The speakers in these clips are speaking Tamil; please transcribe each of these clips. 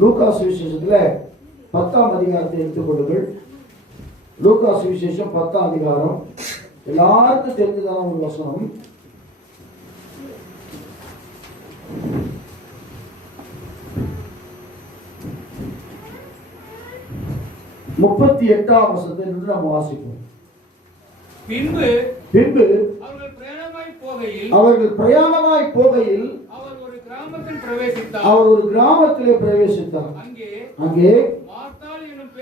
லூக்கா சுவிசேஷத்துல 10ஆம் அதிகாரத்தை எடுத்துக்கொள்ளுங்கள். லூக்கா சுவிசேஷம் 10ஆம் அதிகாரம். எல்லாருக்கும் தெரிஞ்சதான ஒரு வசனம். 38ஆம் வசனத்தை நாம் வாசிப்போம். பின்பு அவர்கள் பிரயாணமாய் போகையில் அவர் ஒரு கிராமத்திலே பிரவேசித்தார். அங்கே மார்த்தாள் என்னும்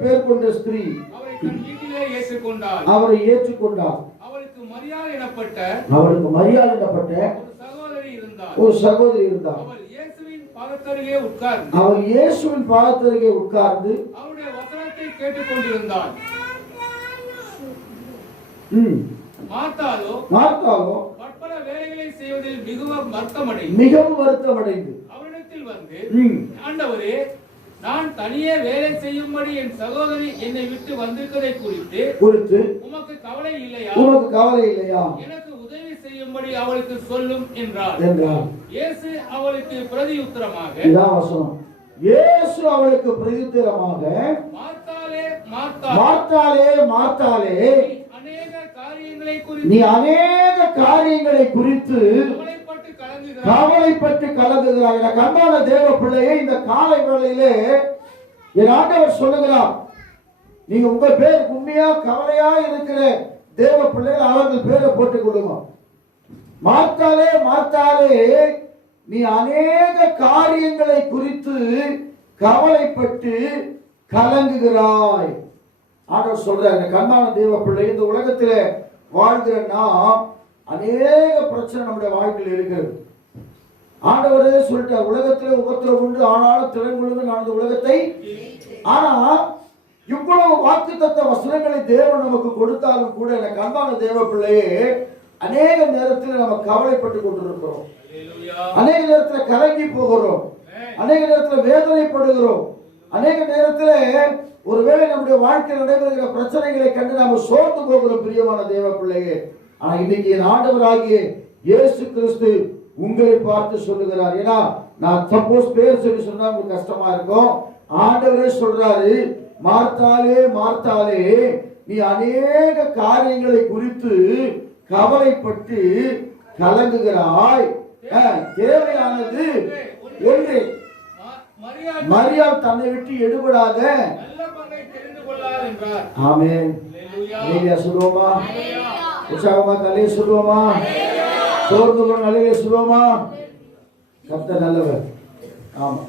பெயர் கொண்ட ஸ்திரீ அவரை ஏற்றுக்கொண்டார். அவளுக்கு மரியாள் எனப்பட்ட ஒரு சகோதரி இருந்தார். அவள் இயேசுவின் பாதத்தருகே உட்கார்ந்து அவருடைய வசனத்தை கேட்டுக்கொண்டிருந்தாள். மார்த்தாளோ பற்பல வேலைகளை செய்வதில் மிகவும் வருத்தமடைந்து அவரிடத்தில் வந்து, ஆண்டவரே, நான் தனியே வேலை செய்யும்படி என் சகோதரி என்னை விட்டு வந்திருப்பதை குறித்து உமக்கு கவலை இல்லையா? எனக்கு உதவி செய்யும்படி அவளுக்கு சொல்லும் என்றார். இயேசு அவளுக்கு பிரதியுத்தரமாக மார்த்தாளே, நீ அநேக காரியங்களை குறித்து கவலைப்பட்டு கலங்குகிறாய். எனக்கு அன்பான தேவ பிள்ளையை, இந்த காலை வேளையிலே என் ஆண்டவர் சொல்லுகிறார், நீங்க உங்க பேர் உண்மையா கவலையா இருக்கிற தேவ பிள்ளைகள் அவர்கள் பேரை போட்டுக் கொள்ளுங்க. மார்த்தாளே, நீ அநேக காரியங்களை குறித்து கவலைப்பட்டு கலங்குகிறாய். ஆண்டவர் சொல்றார், எனக்கு அன்பான தேவ பிள்ளை, இந்த உலகத்திலே வாழ்கிற நாம் அநேக பிரச்சனை நம்முடைய வாழ்க்கையில் இருக்கிறது. ஆண்டவரே சொல்லிட்டார், உலகத்திலே உபத்திரம் உண்டு, ஆனாலும் திறன்கொள்ளுங்க நான் இந்த உலகத்தை. ஆனா இவ்வளவு வாக்குத்தத்த வசனங்களை தேவன் நமக்கு கொடுத்தாலும் கூட, எனக்கு அன்பான தேவ பிள்ளையே, அநேக நேரத்தில் நம்ம கவலைப்பட்டு கொண்டிருக்கிறோம். அநேக நேரத்தில் கலங்கி போகிறோம். அநேக நேரத்தில் வேதனைப்படுகிறோம். அநேக நேரத்தில் ஒருவேளை நம்முடைய வாழ்க்கையில் நடைபெறுகிற பிரச்சனைகளை கண்டு நாம சோர்ந்து போகிறோம். பிரியமான தேவ பிள்ளையே, ஆனா இன்னைக்கு என் ஆண்டவராகிய இயேசு கிறிஸ்து உங்களை பார்த்து சொல்லுகிறார். ஏன்னா நான் சப்போஸ் பேர் சொல்லி சொன்னா உங்களுக்கு கஷ்டமா இருக்கும். ஆண்டவரே சொல்றாரு, மார்த்தாளே, நீ அநேக காரியங்களை குறித்து கவலைப்பட்டு கலங்குகிறாய். தேவையானது ஒன்று, மரியாள் தன்னை விட்டு எடுபடாத. ஆமென். அல்லேலூயா சொல்லுவோமா? உற்சாகமா கலையை சொல்லுவோமா? சோர்ந்து கொண்டு அலையை சொல்லுவோமா? கர்த்தர் நல்லவர். ஆமா,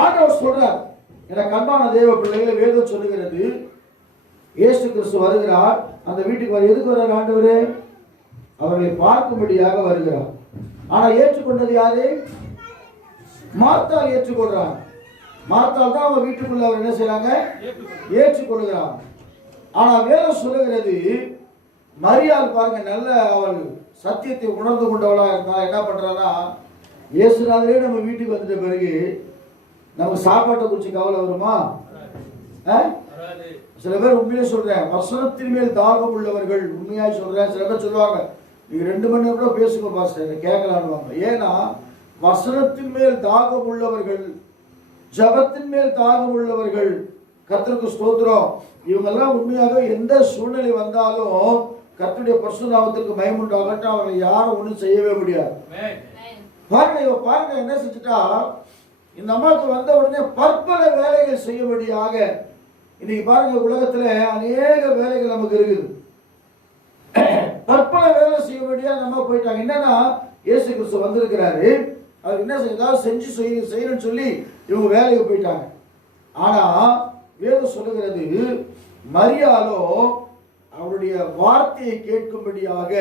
ஆண்டவர் சொல்றார், எனக்கு அன்பான தேவ பிள்ளைகளை, வேதம் சொல்லுகிறது, இயேசு கிறிஸ்து வருகிறார். அந்த வீட்டுக்கு எதுக்கு வர்றார் ஆண்டவரே? அவர்களை பார்க்கும்படியாக வருகிறார். ஆனா ஏற்றுக்கொண்டது யாரு? மார்த்தாள் ஏற்றுக்கொள்றார். மார்த்தாள் தான் அவங்க வீட்டுக்குள்ள அவர் என்ன செய்யறாங்க? ஏற்றுக்கொள்கிறார். ஆனா வேதம் சொல்லுகிறது, மரியாள் பாருங்க, நல்ல அவள் சத்தியத்தை உணர்ந்து கொண்டவளா இருந்தா என்ன பண்றான்னா, இயேசுநாதரே நம்ம வீட்டுக்கு வந்துட்ட பிறகு நம்ம சாப்பாட்டை குறிச்சு கவலை வருமா? சில பேர் உண்மையிலே சொல்றேன், வசனத்தின் மேல் தாகம் உள்ளவர்கள், உண்மையாய் சொல்றேன். சில பேர் சொல்லுவாங்க, நீங்க 2 மணி நேரம் கூட பேசுங்க பாஸ்டர், கேட்கலான்னுவாங்க. ஏன்னா வசனத்தின் மேல் தாகம் உள்ளவர்கள், ஜபத்தின் மேல் தாகம் உள்ளவர்கள், கர்த்தருக்கு ஸ்தோத்திரம், இவங்கெல்லாம் உண்மையாக எந்த சூழ்நிலை வந்தாலும் கர்த்தருடைய பரிசுத்த நாமத்திற்கு மகிமை உண்டாகட்டும், அவங்களை யாரும் ஒன்றும் செய்யவே முடியாது. பாருங்க என்ன செஞ்சுட்டா, இந்த அம்மாவுக்கு வந்த உடனே பற்பல வேலைகள் செய்யும்படியாக. இன்னைக்கு பாருங்க, உலகத்துல அநேக வேலைகள் நமக்கு இருக்குது. பற்பல வேலை செய்யும்படியாக நம்ம போயிட்டாங்க. என்னன்னா, இயேசு கிறிஸ்து வந்திருக்கிறாரு, அவர் என்ன ஏதாவது செஞ்சு செய்யணும்னு சொல்லி இவங்க வேலைக்கு போயிட்டாங்க. ஆனா வேதம் சொல்லுகிறது, மரியாளோ அவருடைய வார்த்தையை கேட்கும்படியாக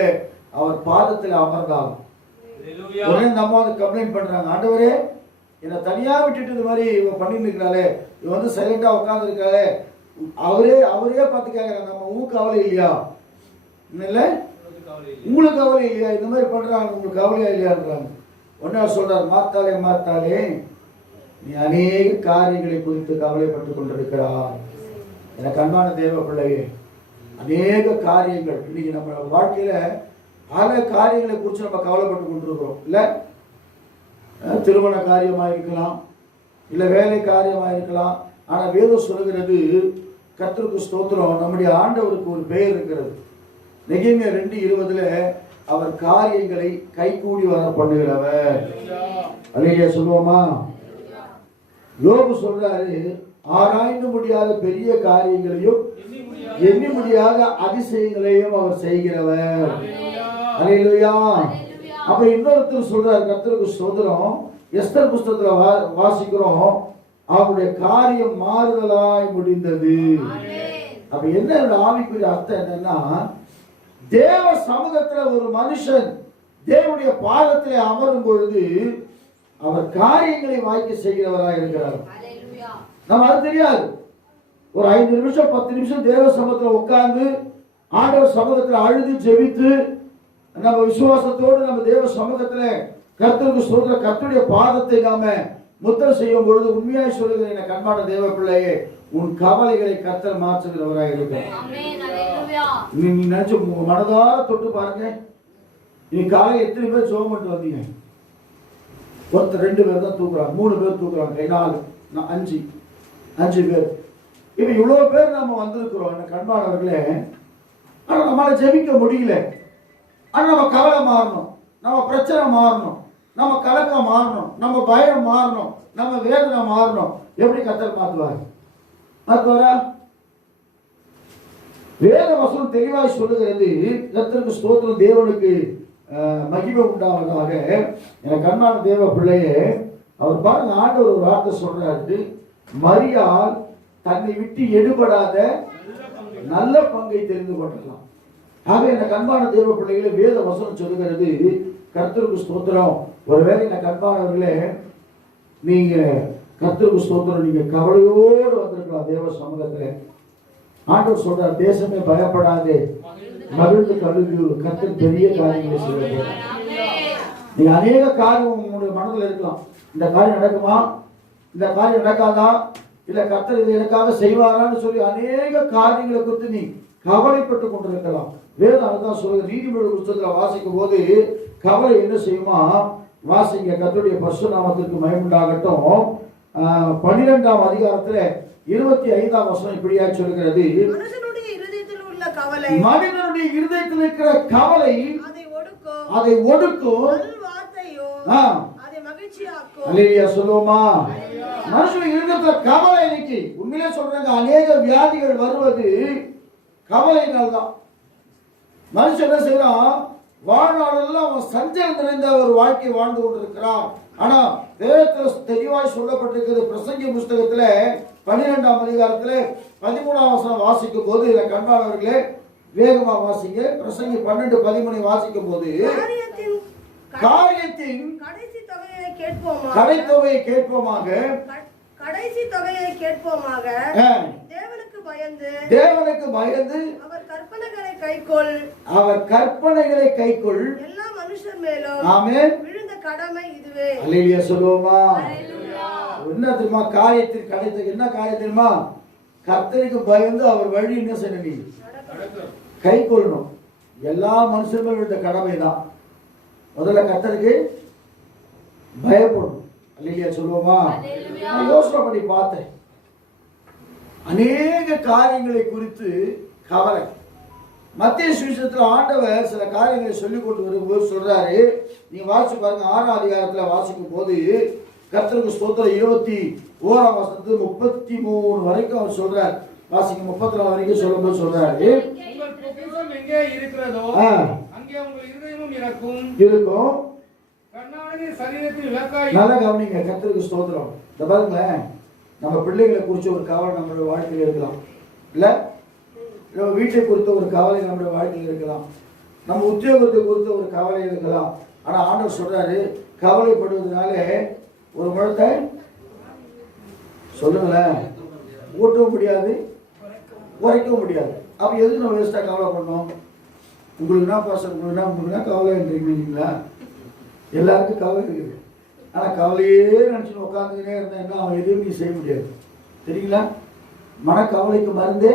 அவர் பாதத்தில் அமர்ந்தார். உடனே நம்ம வந்து கம்ப்ளைண்ட் பண்றாங்க, ஆண்டவரே, என்னை தனியா விட்டுட்டு இந்த மாதிரி இவ பண்ணிட்டு இருக்கிறாளே, இவ வந்து சைலண்டா உட்கார்ந்து இருக்காளே, அவரே பார்த்து கேட்கிறாங்க, நம்ம உங்களுக்கு கவலை இல்லையா? இல்ல உங்களுக்கு கவலை இல்லையா? இந்த மாதிரி பண்றாங்க, உங்களுக்கு கவலையா இல்லையான்றாங்க. ஒன்னா சொல்றார், மார்த்தாளே, நீ அநேக காரியங்களை குறித்து கவலைப்பட்டு கொண்டிருக்கிறார். எனக்கு அன்பான தேவ பிள்ளையே, அநேக காரியங்கள் இன்னைக்கு நம்ம வாழ்க்கையில பல காரியங்களை குறித்து நம்ம கவலைப்பட்டு கொண்டிருக்கிறோம். இல்ல திருமண காரியமாக இருக்கலாம், இல்லை வேலை காரியமாக இருக்கலாம். ஆனால் வேதம் சொல்லுகிறது, கர்த்தருக்கு ஸ்தோத்திரம், நம்முடைய ஆண்டவருக்கு ஒரு பெயர் இருக்கிறது. நெகேமியா 2:20 அவர் காரியங்களை கைகூடி வர பண்ணுகிறவர். அல்லேலூயா சொல்லுவோமா? யோபு சொல்றாரு, ஆராய்ந்து முடியாத பெரிய காரியங்களையும் எண்ணி முடியாத அதிசயங்களையும் அவர் செய்கிறவர். அல்லேலூயா. அப்ப இன்னொருத்தர் சொல்றாரு, கர்த்தருக்கு ஸ்தோத்திரம், எஸ்தர் புஸ்தகத்துல வாசிக்கிறோம், அவருடைய காரியம் மாறுதலாய் முடிந்தது. அப்ப என்ன ஆவிக்குரிய அர்த்தம் என்னன்னா, தேவ சமூகத்துல ஒரு மனுஷன் தேவனுடைய பாதத்திலே அமரும் பொழுது அவர் காரியங்களை வாய்க்க செய்கிறவராக இருக்கிறார். நம்ம அது தெரியாது. ஒரு 5 நிமிஷம் 10 நிமிஷம் தேவ சமூகத்துல உட்கார்ந்து ஆண்டவர் சமூகத்துல அழுது ஜெபித்து நம்ம விசுவாசத்தோடு நம்ம தேவ சமூகத்துல கர்த்தருக்கு சொல்ற கர்த்தருடைய பாதத்தை நாம முத்திரை செய்யும் பொழுது உண்மையாய் சொல்லுகிற என் கண்மான தேவ பிள்ளையே, உன் கவலைகளை கர்த்தர் மாற்றுகிறவராக இருக்கிறார். நீ நினைச்சு மனதார தொட்டு பாருங்க. நீ காலை எத்தனை பேர் ஜெபம் பண்ணிட்டு வந்தீங்க? ஒருத்தர் 2 பேர் தான் தூக்குறாங்க, 3 பேர் தூக்குறாங்க, 4 5 பேர். இப்ப இவ்வளவு பேர் நம்ம வந்திருக்கிறோம் என் கண்மானவர்களே. ஆனா நம்மளால ஜெபிக்க முடியல. ஆனா நம்ம கவலை மாறணும், நம்ம பிரச்சனை மாறணும், நம்ம கலக்கம் மாறணும், நம்ம பயம் மாறணும், நம்ம வேதனை மாறணும். எப்படி கர்த்தர் மாத்துவாரா? வேத வசனம் தெளிவாய் சொல்லுகிறது, கர்த்தருக்கு ஸ்தோத்திரம், தேவனுக்கு மகிமை உண்டாவதாக. என கண்மான தேவ பிள்ளையே, அவர் பாருங்க, ஆண்டவர் ஒரு வார்த்தை சொல்றாரு, மரியாள் தன்னை விட்டு எடுபடாத நல்ல பங்கை தெரிந்து கொள்ளலாம். ஆக இந்த கண்பான தேவ பிள்ளைகளே, வேத வசனம் சொல்லுகிறது, கர்த்தருக்கு ஸ்தோத்திரம். ஒருவேளை இந்த கண்பானவர்களே, நீங்க கர்த்தருக்கு ஸ்தோத்திரம், நீங்க கவலையோடு வந்திருக்கலாம் தேவ சமூகத்துல. ஆண்டவர் சொல்றார், தேசமே பயப்படாதே, மகிழ்ந்து கழுகு, கர்த்தர் பெரிய காரியங்களை செய்வார். நீங்க அநேக காரியம் உங்களுடைய மனதில் இருக்கலாம். இந்த காரியம் நடக்குமா, இந்த காரியம் நடக்காதா, இல்ல கர்த்தர் இதை எனக்காக செய்வாரான்னு சொல்லி அநேக காரியங்களை குறித்து நீ கவலைப்பட்டு கொண்டிருக்கலாம். வேதம் அதுதான் சொல்லுங்க. நீதிமொழி புத்தகத்துல வாசிக்கும் போது கவலை என்ன செய்யுமா, வாசிங்க. கர்த்தருடைய பரிசுத்த நாமத்திற்கு மகிமை உண்டாகட்டும். 12ஆம் அதிகாரத்துல 25ஆம் வசனம் இப்படியா சொல்கிறது, மனிதனுடைய இருதயத்தில் இருக்கிற கவலை அதை ஒடுக்கும். அல்லேலூயா சொல்லுவோமா? மனுஷனுடைய இருதயத்துல கவலை இன்னைக்கு உண்மையிலே சொல்றாங்க, அநேக வியாதிகள் வருவது கவலையினால்தான். மனுஷன் என்ன செய்யறான், வாழ்நாளெல்லாம் அவன் சஞ்சலம் நிறைந்த ஒரு வாழ்க்கை வாழ்ந்து கொண்டிருக்கிறான். ஆனா வேதத்துல தெளிவாய் சொல்லப்பட்டிருக்கிறது. பிரசங்கி புஸ்தகத்துல 12ஆம் அதிகாரத்துல 13ஆம் வசனம் வாசிக்கும் போது, இதை கண்பானவர்களே வேகமா வாசிங்க. பிரசங்கி 12:13 வாசிக்கும் போது, காரியத்தின் கடைத்தொகையை கேட்போமாக, தேவனுக்கு பயந்து அவர் கற்பனைகளை கைக்கொள் எல்லா மனுஷர் மேலும் ஆமென் விழுந்த கடமை இதுவே. அல்லேலூயா சொல்லுவோமா? என்ன தெரியுமா காரியத்தின் கடைத்தொகை? என்ன காரியம் தெரியுமா? கர்த்தருக்கு பயந்து அவர் வழி என்ன செய்யணும், கை கொள்ளணும். எல்லா மனுஷர்களும் விழுந்த கடமை தான். முதல்ல கர்த்தருக்கு பயப்படணும். அல்லேலூயா சொல்லுவோமா? நான் யோசனை பண்ணி பார்த்தேன், அநேக காரியங்களை குறித்து கவலை. மத்திய சுவிசேஷத்துல ஆண்டவர் சில காரியங்களை சொல்லிக் கொண்டு வரும்போது சொல்றாரு, நீங்க வாசிச்சு பாருங்க. 6ஆம் அதிகாரத்துல வாசிக்கும் போது கர்த்தருக்கு ஸ்தோத்திரம் 21ஆம் வசனத்து 33 வரைக்கும் அவர் சொல்றார். வாசிங்க. 34 வரைக்கும் சொல்லும்போது சொல்றாரு, உங்கள் பொக்கிஷம் எங்கே இருக்கிறதோ அங்கே உங்கள் இருதயமும் இருக்கும். கண்ணாடி சரீரத்தில் விளக்காய். நல்லா கவனிங்க. கர்த்தருக்கு ஸ்தோத்திரம். இந்த பாருங்க, நம்ம பிள்ளைகளை குறித்து ஒரு கவலை நம்மளுடைய வாழ்க்கையில் இருக்கலாம், இல்ல நம்ம வீட்டை குறித்த ஒரு கவலை நம்முடைய வாழ்க்கையில் இருக்கலாம், நம்ம உத்தியோகத்தை குறித்த ஒரு கவலை இருக்கலாம். ஆனா ஆண்டவர் சொல்றாரு, கவலைப்படுவதனால ஒரு முழத்தை சொல்லுங்களேன், ஊட்டவும் முடியாது, குறைக்கவும் முடியாது. அப்ப எதுக்கு நம்ம வேஸ்டா கவலை பண்ணோம்? உங்களுக்கு என்ன பாசம், உங்களுக்கு கவலைன்றீங்களா? எல்லாருக்கும் கவலை இருக்குது. ஆனா கவலையே நினைச்சு உட்காந்துக்கிட்டே இருந்தா அவன் எதுவும் நீ செய்ய முடியாது. தெரியுங்களா? மனக்கவலைக்கு மருந்தே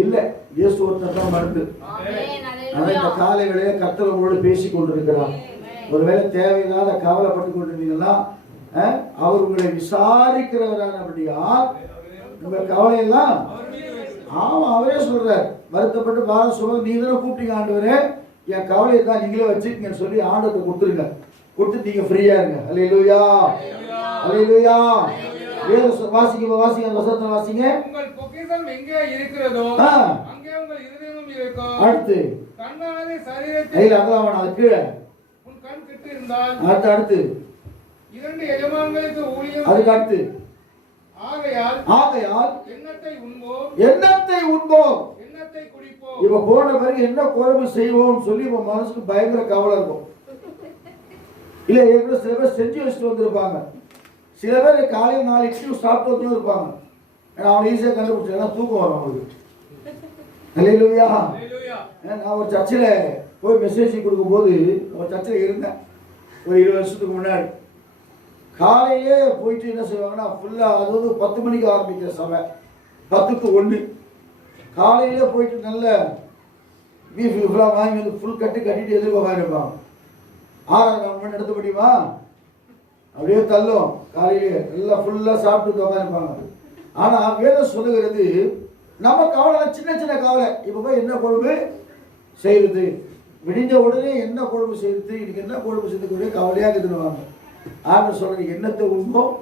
இல்லை, இயேசு ஒருத்தர் தான் மருந்து. ஆனா இந்த காலை வேளையில கர்த்தர் உங்களோடு பேசி கொண்டிருக்கிறார். ஒருவேளை தேவையில்லாத கவலைப்பட்டு கொண்டிருந்தீங்கன்னா அவர் உங்களை விசாரிக்கிறவரானபடியால் உங்கள் கவலையெல்லாம் ஆமா அவரே சொல்றார். வருத்தப்பட்டு பார சுகம் நீ தானே கூப்பிட்டீங்க ஆண்டவரே, என் கவலையை தான் நீங்களே வச்சுக்கீங்கன்னு சொல்லி ஆண்டவர்கிட்ட கொடுத்துருங்க. கொடுத்து நீங்க ஃப்ரீயா இருங்க. அல்லேலூயா அல்லேலூயா. வாசிங்க அந்த வசனத்தை வாசிங்க. உங்கள் பொக்கிஷம் எங்கே இருக்கிறதோ அங்கே உங்கள் இருதயமும் இருக்கும். அடுத்து கண்ணானது சரீரத்தில் அது கீழே உன் கண் கிட்ட இருந்தால் அடுத்து இரண்டு எஜமான்களுக்கு ஊழியம். அதுக்கு அடுத்து ஆகையால் எண்ணத்தை உண்போம் எண்ணத்தை குடிப்போம். இப்ப போன பிறகு என்ன குழம்பு செய்வோம் சொல்லி இப்ப மனசுக்கு பயங்கர கவலை இருக்கும். இல்ல ஏற்கனவே சில பேர் செஞ்சு வச்சுட்டு வந்திருப்பாங்க. சில பேர் காலையில் 4 இட்லி சாப்பிட்டு வந்து இருப்பாங்க. அவங்க ஈஸியா கண்டுபிடிச்சா தூக்கம் வரும் அவங்களுக்கு. அல்லேலூயா. நான் ஒரு சர்ச்சில் போய் மெசேஜ் கொடுக்கும் போது ஒரு சர்ச்சில் இருந்தேன் ஒரு 20 வருஷத்துக்கு முன்னாடி. காலையிலே போயிட்டு என்ன செய்வாங்கன்னா ஃபுல்லா அதாவது 10 மணிக்கு ஆரம்பிக்கிற சபை 10 to 1. காலையிலே போயிட்டு நல்ல பீஃப் ஃபுல்லாக வாங்கி வந்து ஃபுல் கட்டிட்டு எதிர்பார்க்க இருப்பாங்க. 6 மணி எடுத்த முடியுமா? அப்படியே தள்ளும். காலையிலே எல்லாம் ஃபுல்லாக சாப்பிட்டு உட்காந்துருப்பாங்க. ஆனால் வேதம் சொல்லுகிறது நம்ம கவலை சின்ன கவலை. இப்போ போய் என்ன குழம்பு செய்யுது, விடிஞ்ச உடனே என்ன குழம்பு செய்யுது, இன்னைக்கு என்ன குழம்பு செய்யக்கூடிய கவலையாக இருந்துவாங்க. ஆண்டு சொல்றது எண்ணத்தை உண்போம்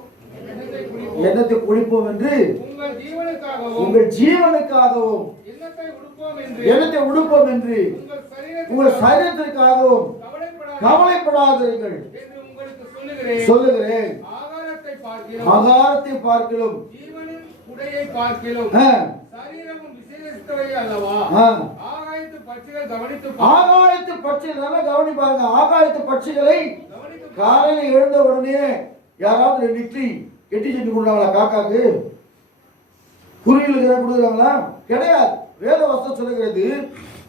எண்ணத்தை குடிப்போம் என்று உங்கள் ஜீவனுக்காகவும் எண்ணத்தை உடுப்போம் என்று உங்கள் சரீரத்திற்காகவும் கவலைப்படாதீர்கள் சொல்லுகிறேன். ஆகாரத்தை பார்க்கிலும் ஆகாயத்து பட்சிகள் நல்லா கவனிப்பாருங்க. ஆகாயத்து பட்சிகளை காலையில் எழுந்த உடனே யாராவது 2 இட்லி கெட்டி செஞ்சு கொடுக்குறாங்களா? காக்காக்கு குருவிகளுக்கு ஏதாவது கொடுக்குறாங்களா? கிடையாது. வேத வசனம் சொல்லுகிறது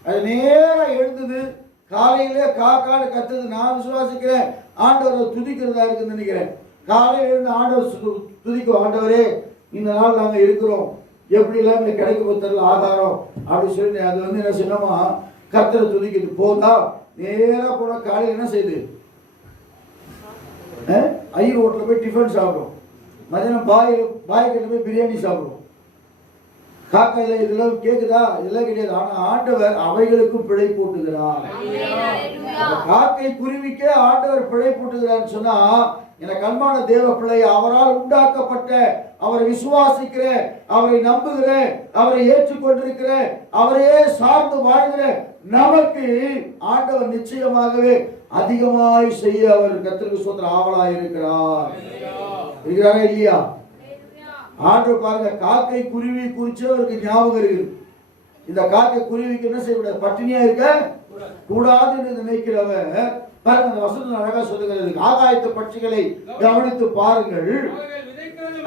அது நேரம் எழுந்தது காலையிலே காக்காடு கத்துது. நான் விசுவாசிக்கிறேன் ஆண்டவரை துதிக்கிறதா இருக்குன்னு நினைக்கிறேன். காலையில் எழுந்து ஆண்டவர் துதிக்கும். ஆண்டவரே இந்த நாள் நாங்கள் இருக்கிறோம், எப்படி எல்லாம் இந்த கிடைக்கும் தெரியல ஆதாரம் அப்படின்னு சொல்லி அது என்ன சொன்னோமா கர்த்தரை துதிக்குது. போதா நேராக போன காலையில் என்ன செய்யுது? ஐயர் ஹோட்டலில் போய் டிஃபன் சாப்பிடும். மதியானம் பாய்கிட்ட போய் பிரியாணி சாப்பிடும். காக்கா இல்லை இதெல்லாம் கேட்குதா? இதெல்லாம் கிடையாது. ஆனால் ஆண்டவர் அவைகளுக்கும் பிழை போட்டுகிறார். காக்கை குருவிக்கே ஆண்டவர் பிழை போட்டுகிறான்னு சொன்னா எனக்கு அன்பான தேவ பிள்ளை, அவரால் உண்டாக்கப்பட்ட, அவரை விசுவாசிக்கிற, அவரை நம்புகிற, அவரை ஏற்றுக்கொண்டிருக்கிற, அவரையே சார்ந்து வாழ்கிற நமக்கு ஆண்டவர் நிச்சயமாகவே அதிகமாய் செய்ய அவர் கர்த்தருக்கு ஸ்தோத்திரம் ஆவலாய் இருக்கிறார். இருக்கிறாரா இல்லையா? ஆண்டவர் பாருங்க, காக்கை குருவி குறிச்சு அவருக்கு ஞாபகம் இருக்குது. இந்த காக்கை குருவிக்கு என்ன செய்யக்கூடாது? பட்டினியா இருக்க கூடாதுன்னு நினைக்கிறவன் பாருங்க அந்த வசனம் அழகா சொல்லுகிறது. ஆகாயத்து பட்சிகளை கவனித்து பாருங்கள்,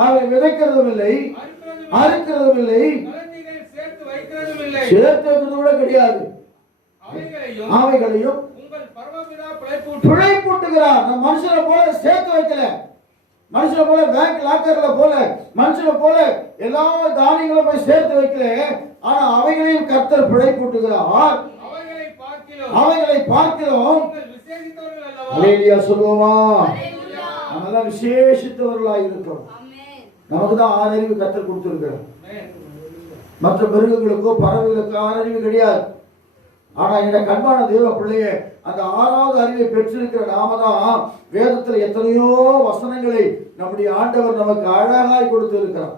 அவை விதைக்கிறதும் இல்லை, அறுக்கிறதும் இல்லை, சேர்த்து வைக்கிறது கூட கிடையாது. அவைகளையும் பிழை போட்டுகிறார். நம்ம மனுஷனை போல சேர்த்து வைக்கல, மனுஷனை போல பேங்க் லாக்கர்ல போல, மனுஷனை போல எல்லா தானியங்களும் போய் சேர்த்து வைக்கல. ஆனா அவைகளையும் கர்த்தர் பிழை போட்டுகிறார். அவைகளை பார்க்கிறோம். அல்லேலூயா சொல்லுவோமா? நம்ம விசேஷித்தவர்களாக இருக்கிறோம். நமக்கு தான் 6 அறிவு கர்த்தர் கொடுத்திருக்கிறார். மற்ற மிருகங்களுக்கோ பறவைகளுக்கோ 6 அறிவு கிடையாது. ஆனா இந்த கண்பான தேவ பிள்ளையே அந்த 6வது அறிவை பெற்றிருக்கிற நாம தான் வேதத்தில் எத்தனையோ வசனங்களை நம்முடைய ஆண்டவர் நமக்கு அழகாய் கொடுத்து இருக்கிறார்.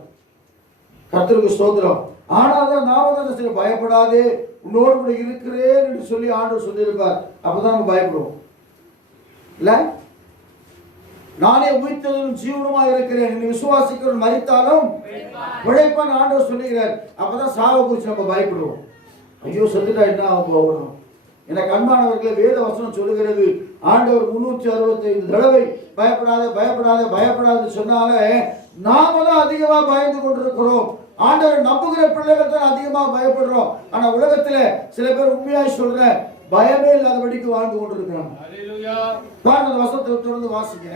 கர்த்தருக்கு ஸ்தோத்திரம். ஆனால் நாம தான் சில பயப்படாதே உன்னோடு கூட இருக்கிறேன் என்று சொல்லி ஆண்டவர் சொல்லியிருப்பார். அப்பதான் நம்ம பயப்படுவோம் இல்ல? நானே உயிர்த்தெழும் ஜீவனுமா இருக்கிறேன் என்று விசுவாசிக்கிறவன் மரித்தாலும் பிழைப்பான் ஆண்டவர் சொல்லுகிறார். அப்பதான் சாவை குறித்து நம்ம பயப்படுவோம். ஐயோ செத்துட்டா என்ன ஆக போகணும்? எனக்கு அன்பானவர்களே வேத வசனம் சொல்லுகிறது ஆண்டவர் 365 தடவை பயப்படாத பயப்படாத பயப்படாதுன்னு சொன்னாலே நாம தான் அதிகமா பயந்து கொண்டிருக்கிறோம். ஆண்டவர் நம்புகிற பிள்ளைகள் தான் அதிகமா பயப்படுறோம். ஆனா உலகத்துல சில பேர் உண்மையாய் சொல்ற பயமே இல்லாதபடிக்கு வாழ்ந்து கொண்டிருக்கிறாங்க. அந்த வசனத்தை தொடர்ந்து வாசிங்க.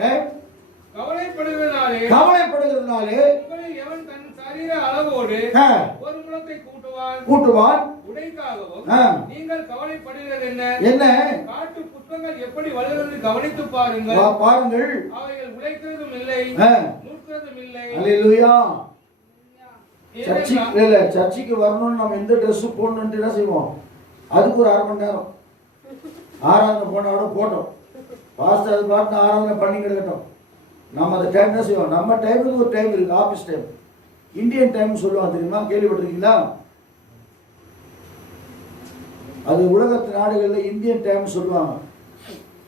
கவலைப்படுகிறதுனாலே எவன் தன் சரீர அளவோடு ஒரு முழத்தை கூட்டுவான். உடைக்காகவும் நீங்கள் கவலைப்படுகிறது என்ன? காட்டு புஷ்பங்கள் எப்படி வளர்கிறது கவனித்து பாருங்கள். அவைகள் உழைக்கிறதும் இல்லை, நூற்கிறதும் இல்லை. அல்லேலூயா. சர்ச்சுக்கு வரணும்னு நம்ம எந்த ட்ரெஸ் போடணும்னு என்ன செய்வோம்? அதுக்கு ஒரு 1/2 மணி நேரம் ஆராதனை போனோட போட்டோம். பாஸ்டர் அது பாட்டு ஆராதனை பண்ணி கிடக்கட்டும். நம்ம அந்த டைம் என்ன செய்வோம்? நம்ம டைமுக்கு ஒரு டைம் இருக்கு, ஆஃபீஸ் டைம். இந்தியன் டைம் சொல்லுவாங்க, தெரியுமா? கேள்விப்பட்டிருக்கீங்களா? அது உலகத்து நாடுகளில் இந்தியன் டைம் சொல்லுவாங்க.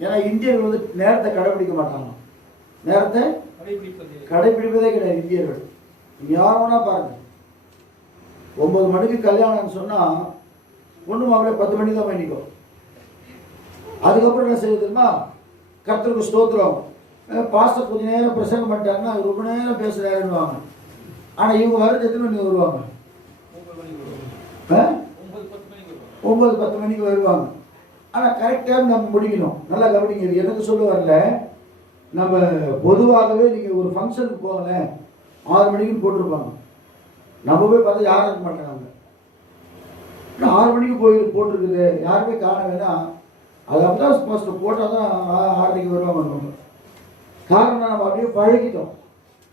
ஏன்னா இந்தியர்கள் வந்து நேரத்தை கடைபிடிக்க மாட்டாங்க. நேரத்தை கடைபிடிப்பதே கிடையாது இந்தியர்கள். யார் வேணா பாருங்க, 9 மணிக்கு கல்யாணம்னு சொன்னால் பொண்ணு மாப்பிள்ளை 10 மணிக்கு தான் பண்ணிக்கும். அதுக்கப்புறம் என்ன செய்ய தெரியுமா? கர்த்தருக்கு ஸ்தோத்திரம், பாஸ்டர் கொஞ்ச நேரம் பிரசங்கம் பண்ணிட்டாங்கன்னா ரொம்ப நேரம் பேசுகிறாருன்னுவாங்க. ஆனால் இவங்க வர்றது எத்தனை மணிக்கு வருவாங்க? 9-10 மணிக்கு வருவாங்க. ஆனால் கரெக்ட் டைம் நம்ம முடிக்கணும். நல்லா கவனிங்க, இது எனக்கு சொல்ல வரல. நம்ம பொதுவாகவே நீங்கள் ஒரு ஃபங்க்ஷனுக்கு போங்களேன், 6 மணிக்குன்னு போட்டிருப்பாங்க. நம்ம போய் பார்த்தா யாரும் இருக்க மாட்டாங்க. 6 மணிக்கு போட்டிருக்குது, யாருமே காண வேணாம். அது அப்படிதான் ஃபஸ்ட்டு போட்டால் தான் 6:30 வருவாங்க. காரணம் நம்ம அப்படியே பழகிட்டோம்.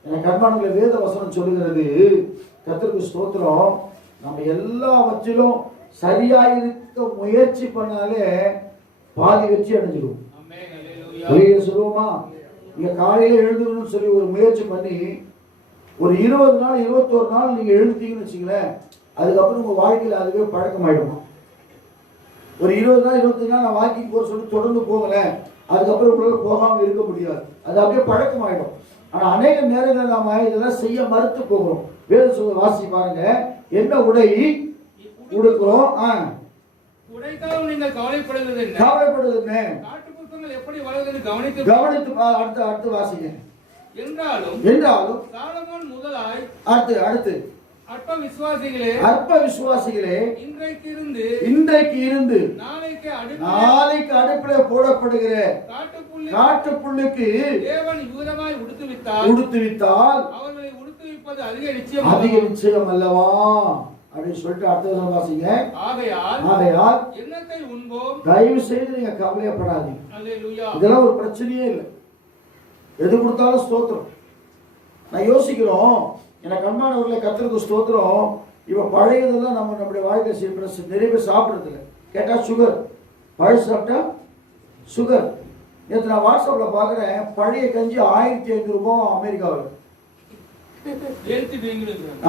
எனக்கு கர்மானங்களை வேத வசனம் சொல்லுகிறது, கர்த்தருக்கு ஸ்தோத்திரம், நம்ம எல்லாவற்றிலும் சரியாக இருக்க முயற்சி பண்ணாலே பாதி வெற்றி அடைஞ்சிடும். சொல்லுவோமா? நீங்க காலையில எழுதுக்கணும்னு சொல்லி ஒரு முயற்சி பண்ணி ஒரு 20 நாள் 21 நாள் நீங்க எழுதிட்டீங்கன்னு வச்சுங்களேன், அதுக்கப்புறம் உங்க வாழ்க்கையில் அதுவே பழக்கமாயிடுமா? ஒரு 20 நாள் 25 நாள் நான் வாக்கிங் போக சொல்லி தொடர்ந்து போகலேன், அதுக்கப்புறம் உங்களால் போகாமல் இருக்க முடியாது. அது அப்படியே பழக்கமாயிடும். ஆனால் அநேக நேரங்கள் நாம இதெல்லாம் செய்ய மறுத்து போகிறோம். வேத சொல்ல வாசி பாருங்க, என்ன உடை உடுக்கிறோம்? உடைக்காகவும் நீங்கள் கவலைப்படுவது என்ன? காட்டு புஷ்பங்கள் எப்படி வளர்கிறது கவனித்து அடுத்து வாசிங்க. என்றாலும் சாலமோன் முதலாய் அடுத்து அற்ப விசுவாசிகளே இன்றைக்கு இருந்து நாளைக்கு அடுப்பிலே போடப்படுகிற காட்டு புல்லுக்கு தேவன் யூதமாய் உடுத்துவித்தால் அவர்களை உடுத்துவிப்பது அதிக நிச்சயம் அல்லவா அப்படின்னு சொல்லிட்டு அடுத்த வாசிங்க. ஆகையால் என்னத்தை உண்போம்? தயவு செய்து நீங்க கவலையப்படாதீங்க. அல்லேலூயா. இதெல்லாம் ஒரு பிரச்சனையே இல்லை. எது கொடுத்தாலும் ஸ்தோத்திரம். நான் யோசிக்கிறோம், எனக்கு அன்பானவர்களே, கர்த்தருக்கு ஸ்தோத்திரம். இப்போ பழையதெல்லாம் நம்முடைய வாழ்க்கை செய்ய நிறைய பேர் சாப்பிட்றது இல்லை. கேட்டால் சுகர், பழசு சாப்பிட்டா சுகர். நேற்று நான் வாட்ஸ்அப்பில் பார்க்குறேன், பழைய கஞ்சி 1500 ரூபாய் அமெரிக்காவில்.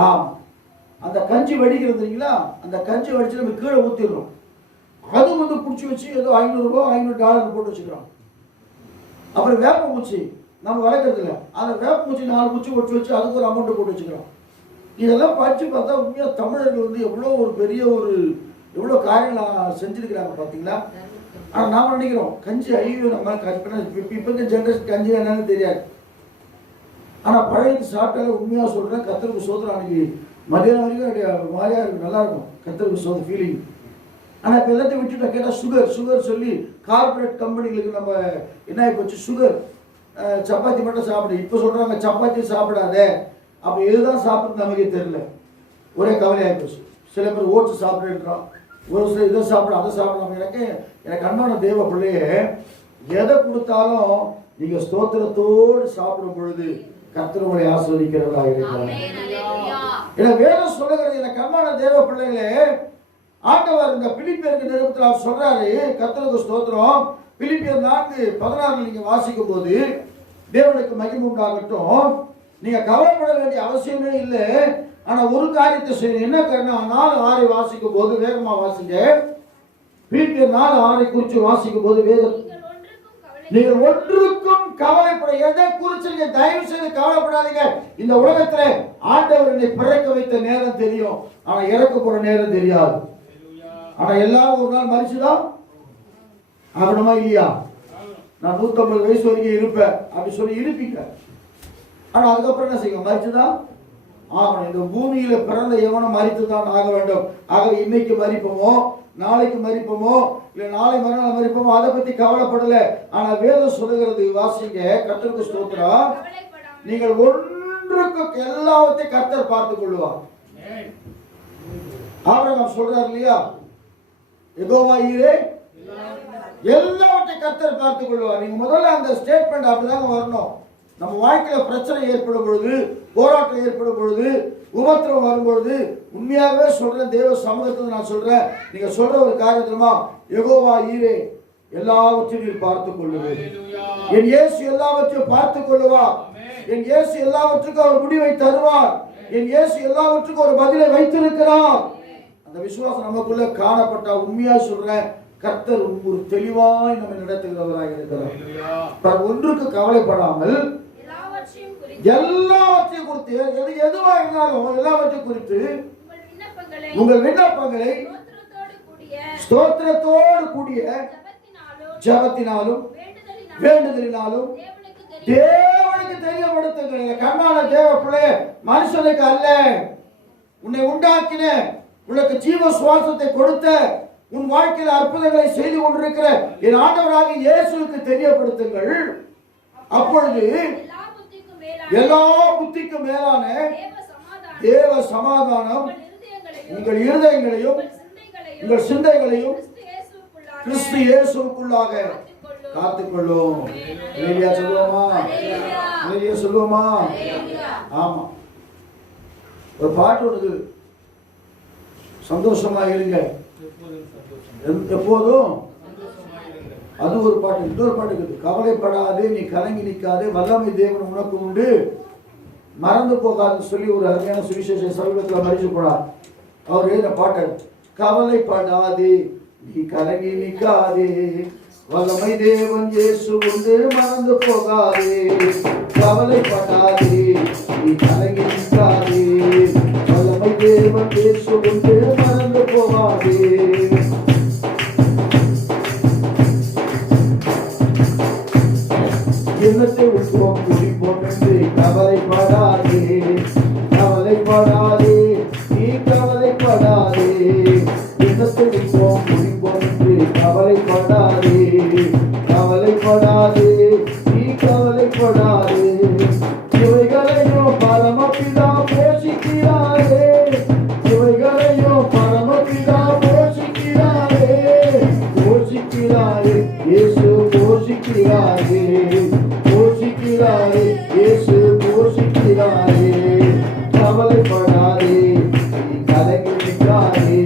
ஆமாம், அந்த கஞ்சி வடிக்கிறதுங்களா, அந்த கஞ்சி வடிச்சு நம்ம கீழே ஊற்றிடுறோம். அது வந்து பிடிச்சி வச்சு ஏதோ $500 $500 போட்டு வச்சுக்கிறோம். அப்புறம் வேப்ப பூச்சி நம்ம வளர்க்கறது இல்லை, அந்த வேப்ப பூச்சி 4 பூச்சி ஒட்டி வச்சு அதுக்கு ஒரு அமௌண்ட்டு போட்டு வச்சுக்கிறோம். இதெல்லாம் படித்து பார்த்தா உண்மையாக தமிழர்கள் வந்து எவ்வளோ காரியங்கள் செஞ்சுருக்கிறாங்க பார்த்தீங்களா. ஆனால் நாம் நினைக்கிறோம் கஞ்சி ஐயோ நம்ம இப்போ ஜென்ரேஷன் கஞ்சி என்னன்னு தெரியாது. ஆனால் பழையது சாப்பிட்டாலே உண்மையாக சொல்கிறேன், கர்த்தருக்கு சோதனை அன்னைக்கு மதியானம் வரைக்கும் மாதிரியாக இருக்கும், நல்லா இருக்கும் கர்த்தருக்கு சோதனை ஃபீலிங். ஆனால் இப்போ எல்லாத்தையும் விட்டுட்டா. கேட்டால் சுகர் சொல்லி கார்பரேட் கம்பெனிகளுக்கு நம்ம என்ன ஆகி போச்சு, சுகர் சப்பாத்தி மட்டும் சாப்பிடு. இப்போ சொல்கிறாங்க சப்பாத்தி சாப்பிடாத. அப்போ எதுதான் சாப்பிட்றது நமக்கே தெரியல, ஒரே கவலையாகி போச்சு. சில பேர் ஓட்ஸ் சாப்பிடுறோம், ஒரு சில இதை சாப்பிட அதை சாப்பிடலாம். எனக்கு அன்பான தேவ பிள்ளையே, எதை கொடுத்தாலும் நீங்கள் ஸ்தோத்திரத்தோடு சாப்பிடும் பொழுது கர்த்தர் உங்களை ஆசீர்வதிக்கிறவராக இருக்கிறார். ஏன்னா வேதம் சொல்லுகிறது, எனக்கு அன்பான தேவ பிள்ளைகளே, ஆண்டவர் இந்த பிலிப்பியருக்கு நிருபத்தில் அவர் சொல்றாரு, கர்த்தருக்கு ஸ்தோத்திரம். பிலிப்பியர் 4:16 நீங்க வாசிக்கும் போது, தேவனுக்கு மகிமை உண்டாகட்டும், நீங்க கவலைப்பட வேண்டிய அவசியமே இல்லை. ஆனா ஒரு காரியத்தை செய்யணும். என்ன காரணம்? 4:6 வாசிக்கும் போது வேகமா வாசிங்க. பிலிப்பியர் 4:6 குறித்து வாசிக்கும் போது வேதம், நீங்கள் ஒன்றுக்கும் கவலைப்பட, எதை குறித்து நீங்க தயவு செய்து கவலைப்படாதீங்க. இந்த உலகத்துல ஆண்டவர் என்னை பிறக்க வைத்த நேரம் தெரியும், ஆனா இறக்க போற நேரம் தெரியாது. ஆனா எல்லாரும் ஒரு நாள் மறிச்சுதான் ஆகணுமா இல்லையா? நான் 150 வயசு வரைக்கும் இருப்பேன் அப்படி சொல்லி இருப்பீங்க. ஆனா அதுக்கப்புறம் என்ன செய்யும்? மறிச்சுதான் ஆகணும். இந்த பூமியில பிறந்த எவனும் மறித்துதான் ஆக வேண்டும். ஆக இன்னைக்கு மறிப்போமோ, நாளைக்கு மறிப்போமோ, இல்லை நாளை மறுநாள் மறிப்போமோ, அதை பத்தி கவலைப்படல. ஆனா வேதம் சொல்லுகிறது, வாசிங்க. கர்த்தருக்கு ஸ்தோத்திரம். நீங்கள் ஒன்றுக்கு எல்லாவற்றையும் கர்த்தர் பார்த்துக் கொள்ளுவார். ஆபிரகாம் சொல்றார் இல்லையா, யெகோவா ஈரே எல்லாவற்றையும் கர்த்தர் பார்த்துக் கொள்வார். நீங்க முதல்ல அந்த ஸ்டேட்மெண்ட் அப்படிதாங்க வரணும். நம்ம வாழ்க்கையில பிரச்சனை ஏற்படும் பொழுது, போராட்டம் ஏற்படும் பொழுது, உபத்திரம் வரும் பொழுது, உண்மையாகவே சொல்றேன், தேவ சமூகத்தில் நான் சொல்றேன், நீங்க சொல்ற ஒரு காரியம் தெரியுமா, யெகோவா ஈரே எல்லாவற்றையும் பார்த்துக் கொள்ளுவேன். என் இயேசு எல்லாவற்றையும் பார்த்துக் கொள்ளுவார். என் இயேசு எல்லாவற்றுக்கும் அவர் முடிவை தருவார். என் இயேசு எல்லாவற்றுக்கும் ஒரு பதிலை வைத்திருக்கிறார். அந்த விசுவாசம் நமக்குள்ள காணப்பட்ட, உண்மையா சொல்றேன், கர்த்தர் ஒரு தெளிவாய் நம்ம நடத்துகிறவராக இருக்கிறார். ஒன்றுக்கு கவலைப்படாமல் எல்லாவற்றையும் குறித்து, எதுவா இருந்தாலும் எல்லாவற்றையும் குறித்து உங்கள் விண்ணப்பங்களை ஸ்தோத்திரத்தோடு கூடிய ஜெபத்தினாலும் வேண்டுதலினாலும் தேவனுக்கு தெரியப்படுத்துங்கள். கண்ணான தேவ பிள்ளை, மனுஷனுக்கு அல்ல, உன்னை உண்டாக்கின, உனக்கு ஜீவ சுவாசத்தை கொடுத்த, உன் வாழ்க்கையில் அற்புதங்களை செய்து கொண்டிருக்கிற என் ஆண்டவராகிய இயேசுவுக்கு தெரியப்படுத்துங்கள். அப்பொழுது எல்லா புத்திக்கும் மேலான தேவ சமாதானம் உங்கள் இருதயங்களையும் உங்கள் சிந்தைகளையும் கிறிஸ்து இயேசுவுக்குள்ளாக காத்துக்கொள்ளும். ஹல்லேலூயா சொல்லுவோமா? ஹல்லேலூயா சொல்லுவோமா? ஆமா, ஒரு பாட்டு வருது, சந்தோஷமா இருங்க எப்போதும். அது ஒரு பாட்டு. இன்னொரு பாட்டு இருக்குது, கவலைப்படாதே நீ கலங்கி நிற்காதே வல்லமை தேவன் உனக்கு உண்டு மறந்து போகாதுன்னு சொல்லி ஒரு அருமையான சுவிசேஷ சமீபத்தில் மறிச்சு போனார். அவர் எழுதின பாட்டு, கவலைப்படாதே நீ கலங்கி நிற்காதே வல்லமை தேவன் இயேசு உண்டு மறந்து போகாதே. கவலைப்படாதே நீ கலங்கி நிற்காதே வல்லமை தேவன் இயேசு உண்டு மறந்து போகாதே. என்னத்தை உட்போம் குடிப்போம் என்று கவலைப்படாதே, கவலைப்படாதே நீ கவலைப்படாதே. என்னத்தை உட்போம் குடிப்போம் என்று கவலைப்படாதே, கவலைப்படாதே நீ கவலைப்படாதே. இவைகளையும் பரமபிதா போஷிக்கிறாரே, இவைகளையும் பரமபிதா போஷிக்கிறாரே, போஷிக்கிறாரே இயேசு போஷிக்கிறாரே, போஷிக்கிறாரே இயேசு போஷிக்கிறாரே. கவலைப்படாதே நீ கலங்கி நிற்காதே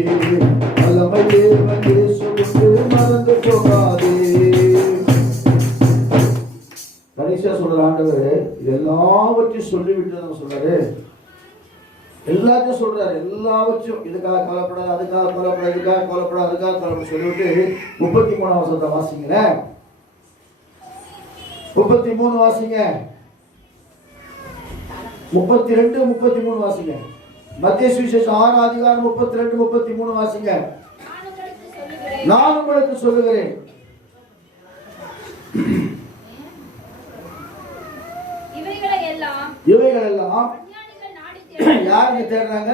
வல்லமை தேவன் இயேசு உண்டு மறந்து போகாதே. கடைசியா சொல்ற ஆண்டவர் இது எல்லாவற்றையும் சொல்லிவிட்டு சொல்றாரு, எல்லாத்தையும் சொல்றாரு, எல்லாவற்றையும் இதுக்காக கவலைப்படாது, அதுக்காக கவலைப்படாது, இதுக்காக கவலைப்படாது, அதுக்காக கவலைப்பட சொல்லிவிட்டு 33ஆம் வசனத்தை வாசிங்க. 33 வாசிங்க, 32 33 வாசிங்க. மத்தேயு சுவிசேஷம் 6 அதிகாரம் 32 33 வாசிங்க. நான் உங்களுக்கு சொல்லுகிறேன், இவைகள் எல்லாம் யாருக்கு தேடுறாங்க?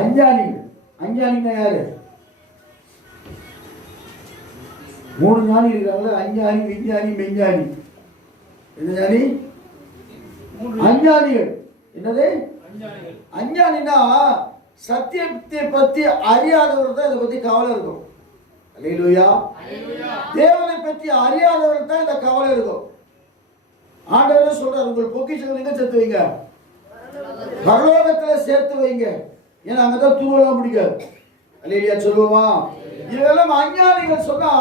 அஞ்ஞானிகள். அஞ்ஞானிங்க யாரு? 3 ஞானி இருக்காங்களா, அஞ்ஞானி, விஞ்ஞானி, மெஞ்ஞானி. என்ன ஞானி? அஞ்ஞானிகள். என்னது அஞ்ஞானினா? சத்தியத்தை பத்தி அறியாதவர் தான் இதை பத்தி கவலை இருக்கும். அல்லேலூயா. தேவனை பற்றி அறியாதவர் தான் இந்த கவலை இருக்கும். ஆண்டவரே சொல்றார், உங்கள் பொக்கிஷங்களை எங்க சேர்த்து வைங்க? பரலோகத்துல சேர்த்து வைங்க. ஏன்னா அங்கதான் தூவலாம் முடியாது. அல்லேலூயா சொல்லுவோமா? இதெல்லாம் அஞ்ஞானிகள் சொன்னா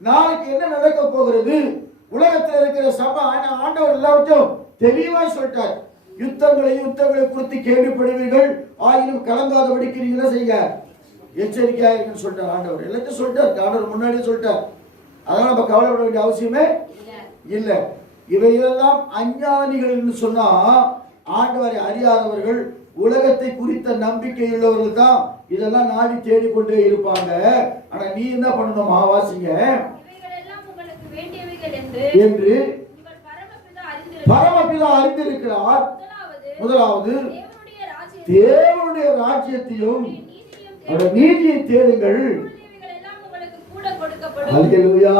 நாளைக்கு என்ன நடக்க போகிறது, உலகத்தில் இருக்கிற சபை ஆண்டவர் எல்லாவற்றையும் தெளிவாய் சொல்லிட்டார். யுத்தங்களை குறித்து கேள்விப்படுவீர்கள், ஆயினும் கலங்காதபடிக்கு நீங்க என்ன செய்ய எச்சரிக்கையா இருக்குன்னு சொல்லிட்டார் ஆண்டவர். எல்லாத்தையும் சொல்லிட்டார், ஆண்டவர் முன்னாடியே சொல்லிட்டார். அதனால நம்ம கவலைப்பட வேண்டிய அவசியமே இல்லை. இவையெல்லாம் அஞ்ஞானிகள் சொன்னா ஆண்டவரை அறியாதவர்கள், உலகத்தை குறித்த நம்பிக்கை உள்ளவர்கள் தான் இதெல்லாம் நாடி தேடிக்கொண்டே இருப்பாங்க. ஆனா நீ என்ன பண்ணணுமா? வாசிங்க. என்று பரமபிதா அறிந்திருக்கிறார். முதலாவது தேவனுடைய ராஜ்யத்தையும் நீதியை தேடுங்கள். அல்லேலூயா.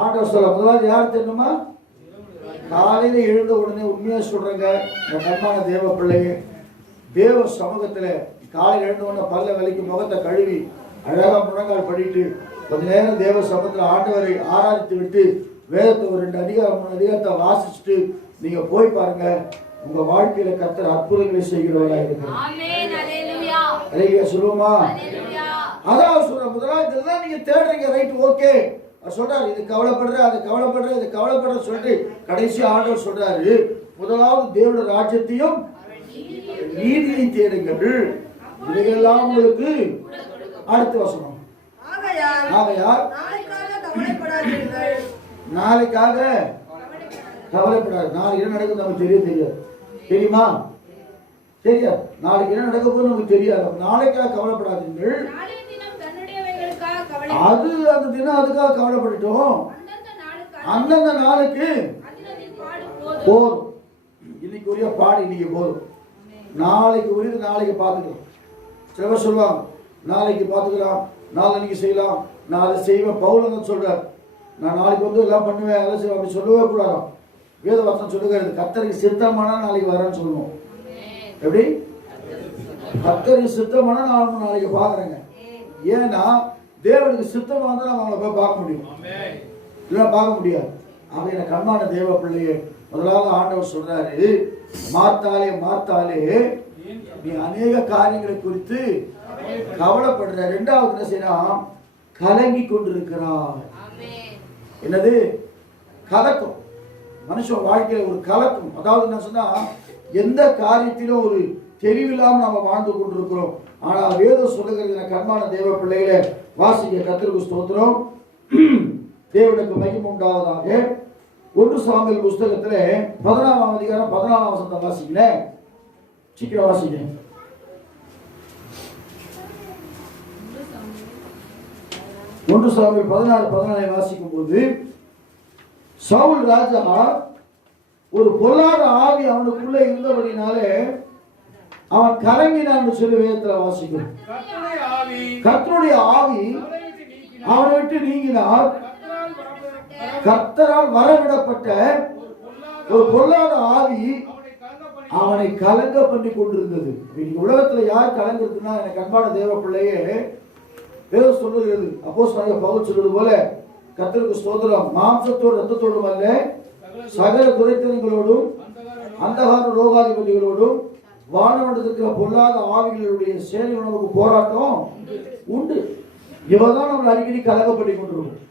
ஆண்டவர் சொல்ல முதலாவது யார் தெரியுமா? காலையில எழுந்த உடனே உண்மையா சொல்றேங்க, இந்த கண்மான தேவ பிள்ளைங்க, தேவ சமூகத்துல காலையில் எழுந்த உடனே பல்ல விலைக்கு முகத்தை கழுவி அழகா முழங்கால் பண்ணிட்டு கொஞ்ச நேரம் தேவ சமூகத்தில் ஆண்டவரை ஆராதித்து விட்டு வேதத்தை ஒரு 2 அதிகாரம் 3 அதிகாரத்தை வாசிச்சுட்டு நீங்க போய் பாருங்க, உங்க வாழ்க்கையில கர்த்தர் அற்புதங்களை செய்கிறவரா இருக்கிறார். ஆமென். அல்லேலூயா. அல்லேலூயா சொல்லுமா? அல்லேலூயா. அதான் சொல்ற முதலாவது இதெல்லாம் நீங்க தேடுறீங்க, ரைட், ஓகே. அவர் சொல்றாரு இது கவலைப்படுற, அது கவலைப்படுற, இது கவலைப்படுற சொல்லிட்டு கடைசி ஆண்டவர் சொல்றாரு, முதலாவது தேவனுடைய ராஜ்யத்தையும் நீதியை தேடுங்கள், இவையெல்லாம் உங்களுக்கு. அடுத்த வசனம், ஆகையால் நாளைக்காக கவலைப்படாது. நாளைக்கு என்ன நடக்குது நமக்கு தெரியாது, தெரியுமா? தெரியாது. நாளைக்கு என்ன நடக்க போது நமக்கு தெரியாது. நாளைக்காக கவலைப்படாதீர்கள், அது அந்த தினம் அதுக்காக கவலைப்பட்டுட்டோம், அந்தந்த நாளுக்கு போதும். இன்னைக்கு உரிய பாடு இன்னைக்கு போதும், நாளைக்கு உரியது நாளைக்கு பார்த்துக்கலாம். சில பேர் சொல்லுவாங்க நாளைக்கு பார்த்துக்கலாம், நாளைக்கு செய்யலாம், நான் அதை செய்வேன். பவுல் சொல்றார், நான் நாளைக்கு வந்து எல்லாம் பண்ணுவேன், எல்லாம் செய்வேன், அப்படி சொல்லவே கூடாது. வேத வசனம் சொல்லுகிறது, கர்த்தருக்கு சித்தமானா நாளைக்கு வரேன்னு சொல்லுவோம். எப்படி? கர்த்தருக்கு சித்தமானா நான் நாளைக்கு பார்க்குறேங்க. ஏன்னா தேவனுக்கு சித்தமாக தான் நம்ம அவங்களை போய் பார்க்க முடியும், இல்லைன்னா பார்க்க முடியாது. ஆக எனக்கு கண்மான தேவ பிள்ளையே, முதலாவது ஆண்டவர் சொல்றாரு, மார்த்தாலே மார்த்தாலே நீ அநேக காரியங்களை குறித்து கவலைப்படுற. இரண்டாவது என்ன செய்யலாம், கலங்கி கொண்டிருக்கிறார். என்னது? கலக்கம். மனுஷன் வாழ்க்கையில ஒரு கலக்கம். அதாவது என்ன சொன்னா, எந்த காரியத்திலும் ஒரு தெளிவில்லாம நம்ம வாழ்ந்து கொண்டிருக்கிறோம். ஆனால் வேதம் சொல்லுகிறது, கர்மான தேவ பிள்ளைகளை வாசிக்க கர்த்தருக்கு ஸ்தோத்திரம், தேவனுக்கு மகிமை உண்டாவதாக. 1 சாமுவேல் புஸ்தகத்திலே 14ஆம் அதிகாரம் 14ஆம் வசனத்தை வாசிக்கிறேன், சீக்கிரம் வாசிக்கிறேன். 1 சாமுவேல் 16:14 வாசிக்கும் போது, சவுல் ராஜா ஒரு பொல்லாத ஆவி அவனுக்குள்ளே இருந்தபடினாலே அவன் கலங்கினான் சொல்லி வேதத்தில் வாசிக்கும். கர்த்தருடைய ஆவி அவனை விட்டு நீங்கினார். கர்த்தரால் வரவிடப்பட்ட ஒரு பொல்லாத ஆவி அவனை கலங்க பண்ணி கொண்டிருந்தது. உலகத்துல யார் கலங்குறதுன்னா, எனக்கு அன்பான தேவ பிள்ளையே, வேதம் சொல்லுகிறது, அப்போஸ்தலனாகிய பவுல் சொல்வது போல, கர்த்தருக்கு ஸ்தோத்திரம், மாம்சத்தோடு ரத்தத்தோடும் அல்ல, சகல துரைத்தனங்களோடும் அந்தகார ரோகாதிபதிகளோடும் வானவனத்தில் இருக்கிற பொல்லாத ஆவிகளுடைய சேனைகள் நமக்கு போராட்டம் உண்டு. இவதான் நம்ம அடிக்கடி கலங்கப்பட்டு கொண்டிருக்கும்.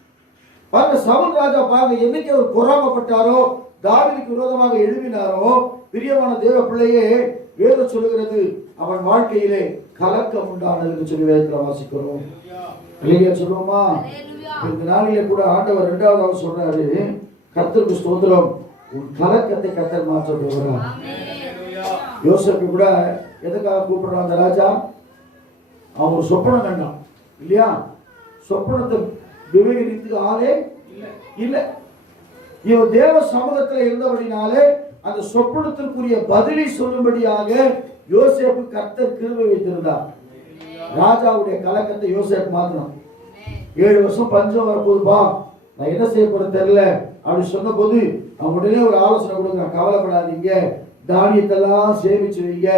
பாருங்க, சவுல் ராஜா பாருங்க, என்னைக்கு அவர் பொறாமப்பட்டாரோ, தாவீதுக்கு விரோதமாக எழுப்பினாரோ, பிரியமான தேவ பிள்ளையே, வேதம் சொல்லுகிறது, அவன் வாழ்க்கையிலே கலக்கம் உண்டானது என்று சொல்லி வேதத்தில் வாசிக்கிறோம். இல்லையா சொல்லுவோமா? இந்த நாளிலே கூட ஆண்டவர் 2வது சொல்றாரு, கர்த்தருக்கு ஸ்தோத்திரம், உன் கலக்கத்தை கர்த்தர் மாற்ற போகிறார். யோசேப்பு கூட எதுக்காக கூப்பிடுறான் அந்த ராஜா? அவன் ஒரு சொப்பனம் கண்டான் இல்லையா? சொப்பனத்தை விவேகிக்கிறதுக்கு ஆளே இல்லை. இவன் தேவ சமூகத்தில் இருந்தபடினாலே அந்த சொப்பனத்திற்குரிய பதிலை சொல்லும்படியாக யோசேப்பு கர்த்தர் கிருபை வைத்திருந்தார். ராஜாவுடைய கலக்கத்தை யோசேப்பு மாத்தணும். 7 வருஷம் பஞ்சம் வரப்போகுதுப்பா, நான் என்ன செய்ய போறேன் தெரியல அப்படி சொன்ன போது அவன் உடனே ஒரு ஆலோசனை கொடுக்குறான், கவலைப்படாதீங்க, தானியத்தெல்லாம் சேமிச்சு வைங்க,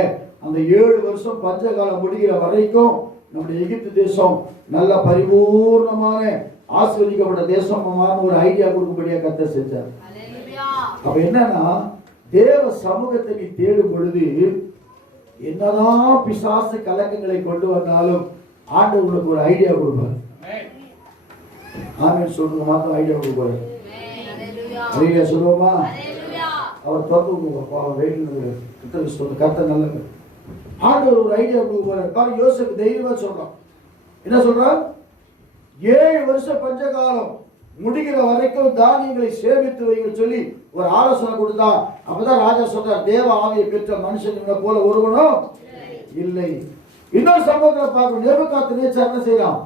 அந்த 7 வருஷம் பஞ்சகாலம் முடிகிற வரைக்கும் நம்முடைய எகிப்து தேசம் நல்ல பரிபூர்ணமான ஆசீர்வதிக்கப்பட்ட தேசமான ஒரு ஐடியா கொடுக்கும்படியா கர்த்தர் செஞ்சார். அப்ப என்னன்னா, தேவ சமூகத்தை நீ தேடும் பொழுது என்னதான் பிசாசு கலக்கங்களை கொண்டு வந்தாலும் ஆண்டவர் உங்களுக்கு ஒரு ஐடியா கொடுப்பார். ஆமென் சொல்லுங்க, மாத்திரம் ஐடியா கொடுப்பாரு. ஐடியா சொல்லுவோமா? அவர் கர்த்தர் நல்லது. ஆண்டவர் ஒரு ஐடியா கொடுப்பாரு. பாருங்க, யோசேப்பு தைரியமா சொல்றான். என்ன சொல்றான்? 7 வருஷம் பஞ்சகாலம் முடிகிற வரைக்கும் தானியங்களை சேமித்து வைங்க சொல்லி ஒரு ஆலோசனை கொடுத்தா. அப்பதான் ராஜா சொல்றார், தேவ ஆவியை பெற்ற மனுஷன் போல ஒருவனும் இல்லை. இன்னொரு சம்பவத்தில் பார்க்கணும், நேபுகாத்நேச்சார் என்ன செய்யலாம்,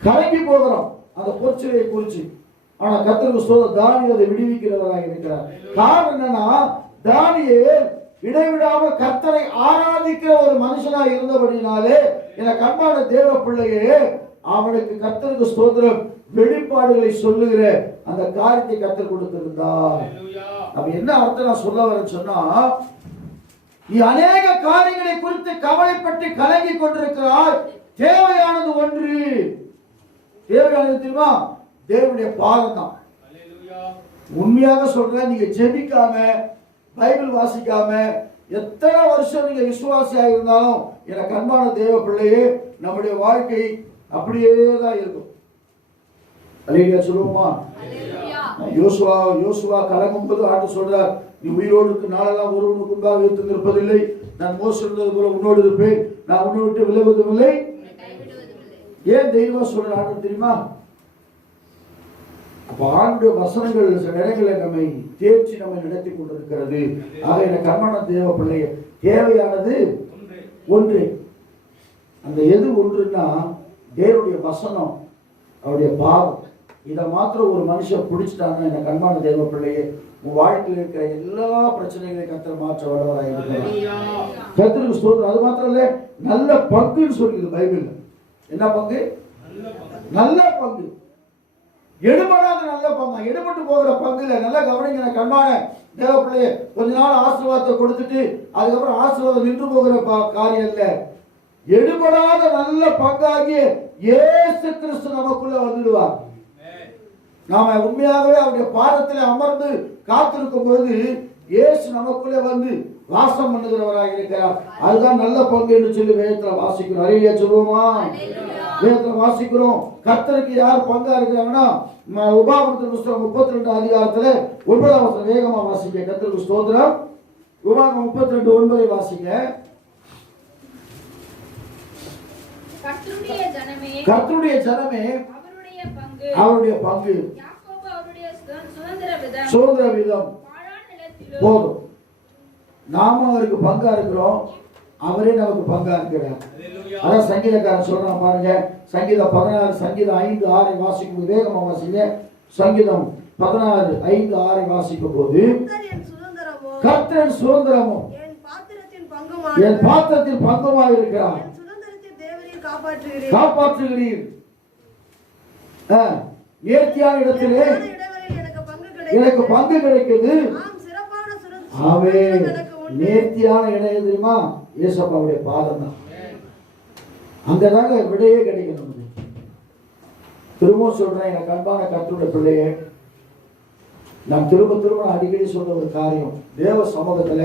கலங்கி போகிறோம் அந்த பொற்சிலையை குறிச்சு. ஆனா கர்த்தருக்கு ஸ்தோத்திரம், தானியேல் அதை விடுவிக்கிறவராக இருக்கிறார். காரணம் என்னன்னா, தானியேல் இடைவிடாமல் கர்த்தரை ஆராதிக்கிற ஒரு மனுஷனாக இருந்தபடினாலே, என கண்பான தேவ பிள்ளையே, அவனுக்கு கர்த்தருக்கு ஸ்தோத்திரம் வெளிப்பாடுகளை சொல்லுகிற அந்த காரியத்தை கர்த்தர் கொடுத்திருந்தார். அப்ப என்ன அர்த்தம் நான் சொல்ல வரேன்னு சொன்னா, நீ அநேக காரியங்களை குறித்து கவலைப்பட்டு கலங்கி கொண்டிருக்கிறாய். தேவையானது ஒன்று. தேவையானது தெரியுமா? தேவனுடைய பாதம் தான். உண்மையாக சொல்றேன், நீங்க ஜெபிக்காம பைபிள் வாசிக்காம எத்தனை வருஷம் நீங்க விசுவாசியாக இருந்தாலும் எனக்கு அன்பான தேவ பிள்ளையே, நம்முடைய வாழ்க்கை அப்படியே தான் இருக்கும். அல்லேலூயா சொல்லுவோமா? யோசுவா கலங்கும் போது ஆண்டு சொல்றார், நீ உயிரோடு இருக்கு நாளெல்லாம் ஒருவனுக்கு முன்பாக வைத்து நிற்பதில்லை. நான் மோசே இருந்தது போல உன்னோடு இருப்பேன். நான் உன்னை விட்டு விலகுவதும் இல்லை. ஏன் தெய்வம் சொல்ற ஆண்டு தெரியுமா? அப்ப ஆண்டு வசனங்கள் சில நேரங்களில் நம்மை தேர்ச்சி நம்மை நடத்தி கொண்டிருக்கிறது. ஆக எனக்கு அன்பான தேவ பிள்ளைய தேவையானது ஒன்று. அந்த எது ஒன்றுன்னா தேவனுடைய வசனம், அவருடைய பாவம். இதை மாத்திரம் ஒரு மனுஷன் பிடிச்சிட்டாங்கன்னா எனக்கு அன்பான தேவ பிள்ளையே, உன் வாழ்க்கையில் இருக்கிற எல்லா பிரச்சனைகளையும் கர்த்தர் மாற்ற வல்லவராக இருக்கிறார். கர்த்தருக்கு ஸ்தோத்திரம். அது மாத்திரம் இல்ல, நல்ல பங்குன்னு சொல்லுது பைபிள். என்ன பங்கு? நல்ல பங்கு. எடுபடாத நல்ல பங்கு. எடுபட்டு போகிற பங்கு இல்லை. நல்லா கவனிங்க எனக்கு அன்பான தேவ பிள்ளையே. கொஞ்ச நாள் ஆசீர்வாதத்தை கொடுத்துட்டு அதுக்கப்புறம் ஆசீர்வாதம் நின்று போகிற காரியம் இல்லை. எடுபடாத நல்ல பங்காகிய இயேசு கிறிஸ்து நமக்குள்ள வந்துடுவார். நாம உண்மையாகவே அவருடைய பாதத்தில் அமர்ந்து காத்திருக்கும் பொழுது இயேசு நமக்குள்ளே வந்து வாசம் பண்ணுகிறவராக இருக்கிறார். அதுதான் நல்ல பங்கு என்று சொல்லி வேதத்தில் வாசிக்கிறோம். அறிவியா சொல்லுவோமா? வேதத்தில் வாசிக்கிறோம். கர்த்தருக்கு யார் பங்கா இருக்கிறாங்கன்னா, உபாகமத்தின் புத்தகம் 32 அதிகாரத்துல 9ஆம் வசனம் வேகமா வாசிக்க. கர்த்தருக்கு ஸ்தோத்திரம். உபாகமம் 32:9 வாசிங்க. கர்த்தருடைய ஜனமே அவருடைய பங்கு, சுதந்திர விதம். போதும். நாம அவருக்கு பங்கா இருக்கிறோம், அவரே நமக்கு பங்கா இருக்கிறார். அதான் சங்கீதக்காரன் சொல்றான் பாருங்க. சங்கீதம் 16 சங்கீதம் 5:6 வாசிக்கும் வேகமா வாசிங்க. சங்கீதம் 16:5-6 வாசிக்கும் போது, கர்த்தர் சுதந்திரமும் என் பாத்திரத்தின் பங்குமா இருக்கிறார். காப்பாற்றுகிறீர். நேர்த்தியான இடத்திலே எனக்கு பங்கு கிடைக்குது. ஆமென். நேர்த்தியான இடம் எது தெரியுமா? இயேசுவுடைய பாதம் தான். அங்கதாங்க விடையே கிடைக்கும். திரும்ப சொல்றேன் எனக்கு அன்பான கர்த்தருடைய பிள்ளையே, நான் திரும்ப அடிக்கடி சொல்ற ஒரு காரியம், தேவ சமூகத்துல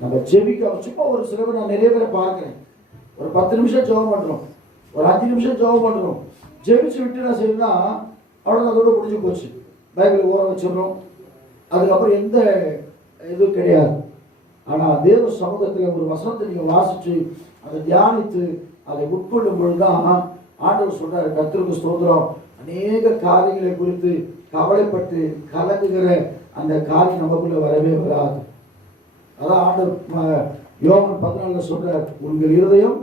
நம்ம ஜெபிக்க சும்மா ஒரு சில பேர், நான் நிறைய பேரை பார்க்கிறேன், ஒரு 10 நிமிஷம் ஜெபம் பண்றோம், ஒரு 5 நிமிஷம் ஜெபம் பண்றோம், ஜெபிச்சு விட்டு நான் செய்யணும்னா அவ்வளோ அதோட முடிஞ்சு போச்சு. பைபிள் ஓர வச்சிடறோம், அதுக்கப்புறம் எந்த இதுவும் கிடையாது. ஆனால் தேவ சமூகத்தில் ஒரு வசனத்தை நீங்கள் வாசித்து அதை தியானித்து அதை உட்கொள்ளும் பொழுதுதான் ஆண்டவர் சொல்றாரு, கர்த்தருக்கு ஸ்தோத்திரம், அநேக காரியங்களை குறித்து கவலைப்பட்டு கலங்குகிற அந்த காரியம் நமக்குள்ள வரவே வராது. அதான் ஆண்டவர் யோவான் 14 சொல்றார், உங்கள் இருதயம்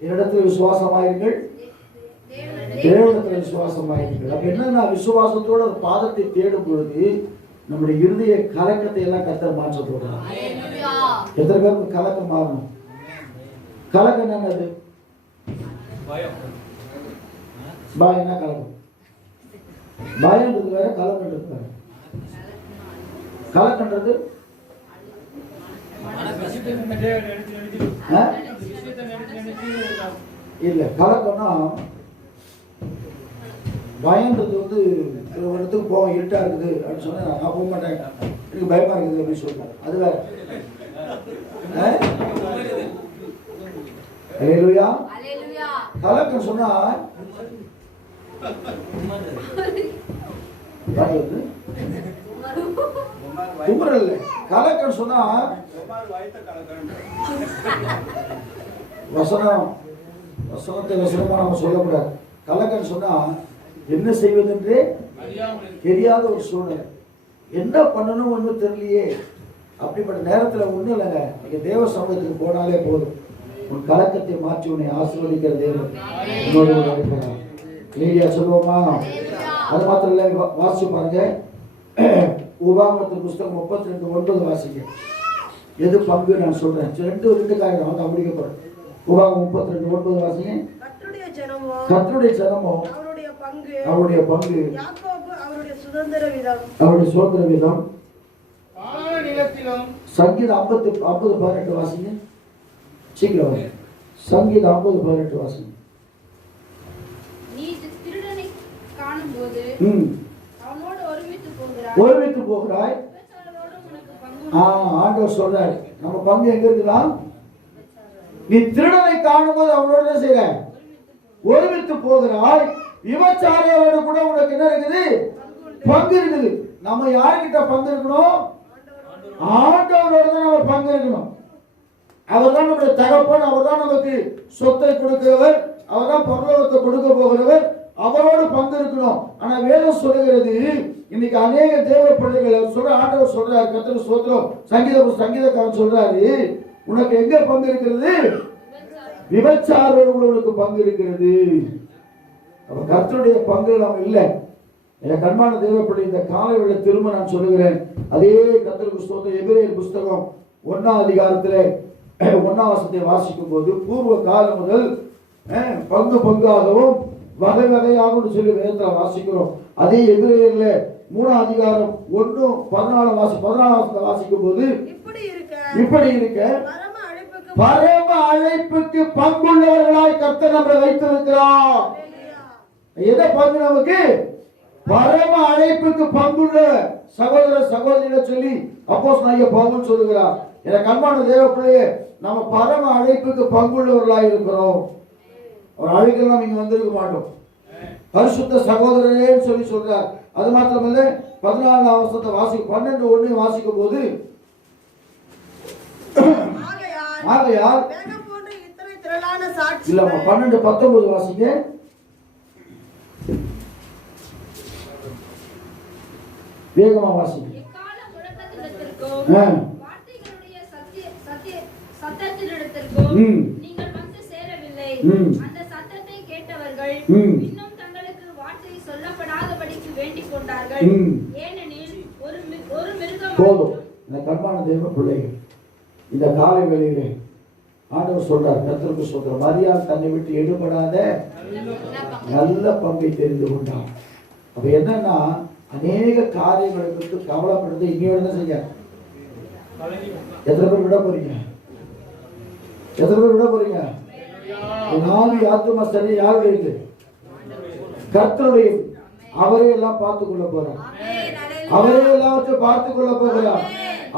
என்னிடத்தில் விசுவாசமாயிருங்கள், தேவனிடத்தில் விசுவாசமாயிருங்கள். அப்ப என்னன்னா, விசுவாசத்தோட பாதத்தை தேடும் பொழுது நம்முடைய இருதய கலக்கத்தை எல்லாம் கர்த்தர் மாற்ற போடுறார். எத்தனை பேருக்கு கலக்கம் மாறணும்? கலக்கம் என்னது? பயம். என்ன கலக்கம்? பயம்ன்றது வேற, கலக்கன்றது வேற. கலக்கன்றது இல்ல. கலக்கம்னா பயம்ன்றது வந்து ஒரு இடத்துக்கு போவோம், இருட்டா இருக்குது அப்படின்னு சொன்னா நான் போக மாட்டேன், எனக்கு பயமா இருக்குது அப்படின்னு சொல்றேன், அது வேற. அல்லேலூயா. கலக்கம் சொன்னா குமரல் இல்லை. கலக்கம் சொன்னா வசனத்தை வசனமா நம்ம சொல்லக்கூடாது. கலக்கம் சொன்னா என்ன செய்வதென்றே தெரியாத ஒரு சூழ்நிலை, என்ன பண்ணணும் ஒன்றும் தெரியலையே. அப்படிப்பட்ட நேரத்தில் ஒன்றும் இல்லைங்க, நீங்க தேவ சமூகத்துக்கு போனாலே போதும், உன் கலக்கத்தை மாற்றி உன்னை ஆசீர்வதிக்கிற தேவன் உன்னோடு இருக்கிறார். இல்லையா சொல்லுவோமா? அது மாத்திரம் இல்லை, வாசிச்சு பாருங்க. உபாகமத்தின் புஸ்தகம் 32:9 வாசிங்க. எது பங்கு நான் சொல்றேன், ரெண்டு காரியம் வந்து முடிக்கப்படும். உபாகமம் 32:9 வாசிங்க. கர்த்தருடைய ஜனமோ அவருடைய பங்கு, அவருடைய சுதந்திர விதம், நிலத்திலும். சங்கீதம் 50:18 வாசிங்க. சீக்கிரம் வாங்க. சங்கீதம் 50:18 வாசிங்க. நீ திருடனை காணும்போது அவனோடு ஒருமித்து போகிறாய். விபச்சாரரோடும் உனக்கு பங்கு. ஆண்டவர் சொல்றாரு, நம்ம பங்கு எங்க இருக்குதா? நீ திருடனை காணும்போது அவனோட என்ன செய்ற? ஒருமித்து போகிறாய். விபச்சாரியோட கூட உனக்கு என்ன இருக்குது? பங்கு இருக்குது. நம்ம யாருக்கிட்ட பங்கு இருக்கணும்? ஆண்டவரோட தான் நம்ம பங்கு இருக்கணும். அவர் தான் நம்முடைய தகப்பன். அவர் தான் நமக்கு சொத்தை கொடுக்கிறவர். அவர் தான் பரலோகத்தை கொடுக்க போகிறவர். அவரோடு பங்கு இருக்கணும். ஆனா வேதம் சொல்லுகிறது, இன்னைக்கு அநேக தேவ பிள்ளைகள் சொல்ற, ஆண்டவர் சொல்றாரு, கர்த்தருக்கு ஸ்தோத்திரம், சங்கீதக்காரன் சொல்றாரு, உனக்கு எங்க பங்கு இருக்கிறது? விபச்சாரரோடு உனக்கு பங்கு இருக்கிறது. அப்ப கர்த்தருடைய பங்கு நம்ம இல்லை. என் கண்மான தேவ பிள்ளை, இந்த காலை வேளை திரும்ப நான் சொல்லுகிறேன், அதே கர்த்தருக்கு ஸ்தோத்திரம். எபிரேயர் புஸ்தகம் 1ஆம் அதிகாரத்திலே 1ஆம் வசனத்தை வாசிக்கும் போது, பூர்வ காலம் முதல் பங்கு பங்காகவும் வகை வகையாகவும் சொல்லி வேதத்தில் வாசிக்கிறோம். அதே எபிரேயர்ல 3ஆம் அதிகாரம் 1:14 வாசிக்கும் போது, இப்படி இருக்க பரம அழைப்புக்கு பங்குள்ளவர்களாய் கர்த்தர் நம்மை வைத்திருக்கிறார். எதை பங்கு நமக்கு? பரம அழைப்புக்கு பங்குள்ள சகோதர சகோதரிகளை சொல்லி அப்போஸ்தலனாகிய பவுல் சொல்லுகிறார். எனக்கு அன்பான தேவ பிள்ளையே, நம்ம பரம அழைப்புக்கு பங்குள்ளவர்களாய் இருக்கிறோம். ஒரு அழைக்கலாம் இங்க வந்திருக்க மாட்டோம். பரிசுத்த சகோதரரே சொல்லி சொல்றார். அது மாத்திரமல்ல, 14ஆம் வசனத்தை 12:1 வாசிக்கும் போது, ஆகையால் இல்லம்மா 12:19 வாசிங்க. வேகமா வாசிங்க. எக்கால முழக்கத்திடத்திற்கும் வார்த்தைகளுடைய சத்தத்திடத்திற்கும் நீங்கள் வந்து சேரவில்லை. அந்த சத்தத்தை கேட்டவர்கள் இன்னும் தங்களுக்கு வார்த்தை சொல்லப்படாதபடிக்கு வேண்டிக் கொண்டார்கள். ஏனெனில் ஒரு மிருகம் போதும். இந்த கண்பான தேவ பிள்ளைகள், இந்த காலை வேளையிலே ஆண்டவர் சொல்றார், கர்த்தருக்கு சொல்றார், மரியாள் தன்னை விட்டு எடுபடாத நல்ல பங்கை தெரிந்து கொண்டார். அப்ப என்னன்னா, அநேக காரியங்களை குறித்து கவலைப்படுறது இன்னையோட தான் செய்ய. எத்தனை பேர் விட போறீங்க? எத்தனை பேர் விட போறீங்க? நாலு ஆத்துமா சரி யாருடைய இது? கர்த்தருடைய. அவரே எல்லாம் பார்த்துக் கொள்ள போறார். அவரே எல்லாவற்றையும் பார்த்துக் கொள்ள போகிறார்.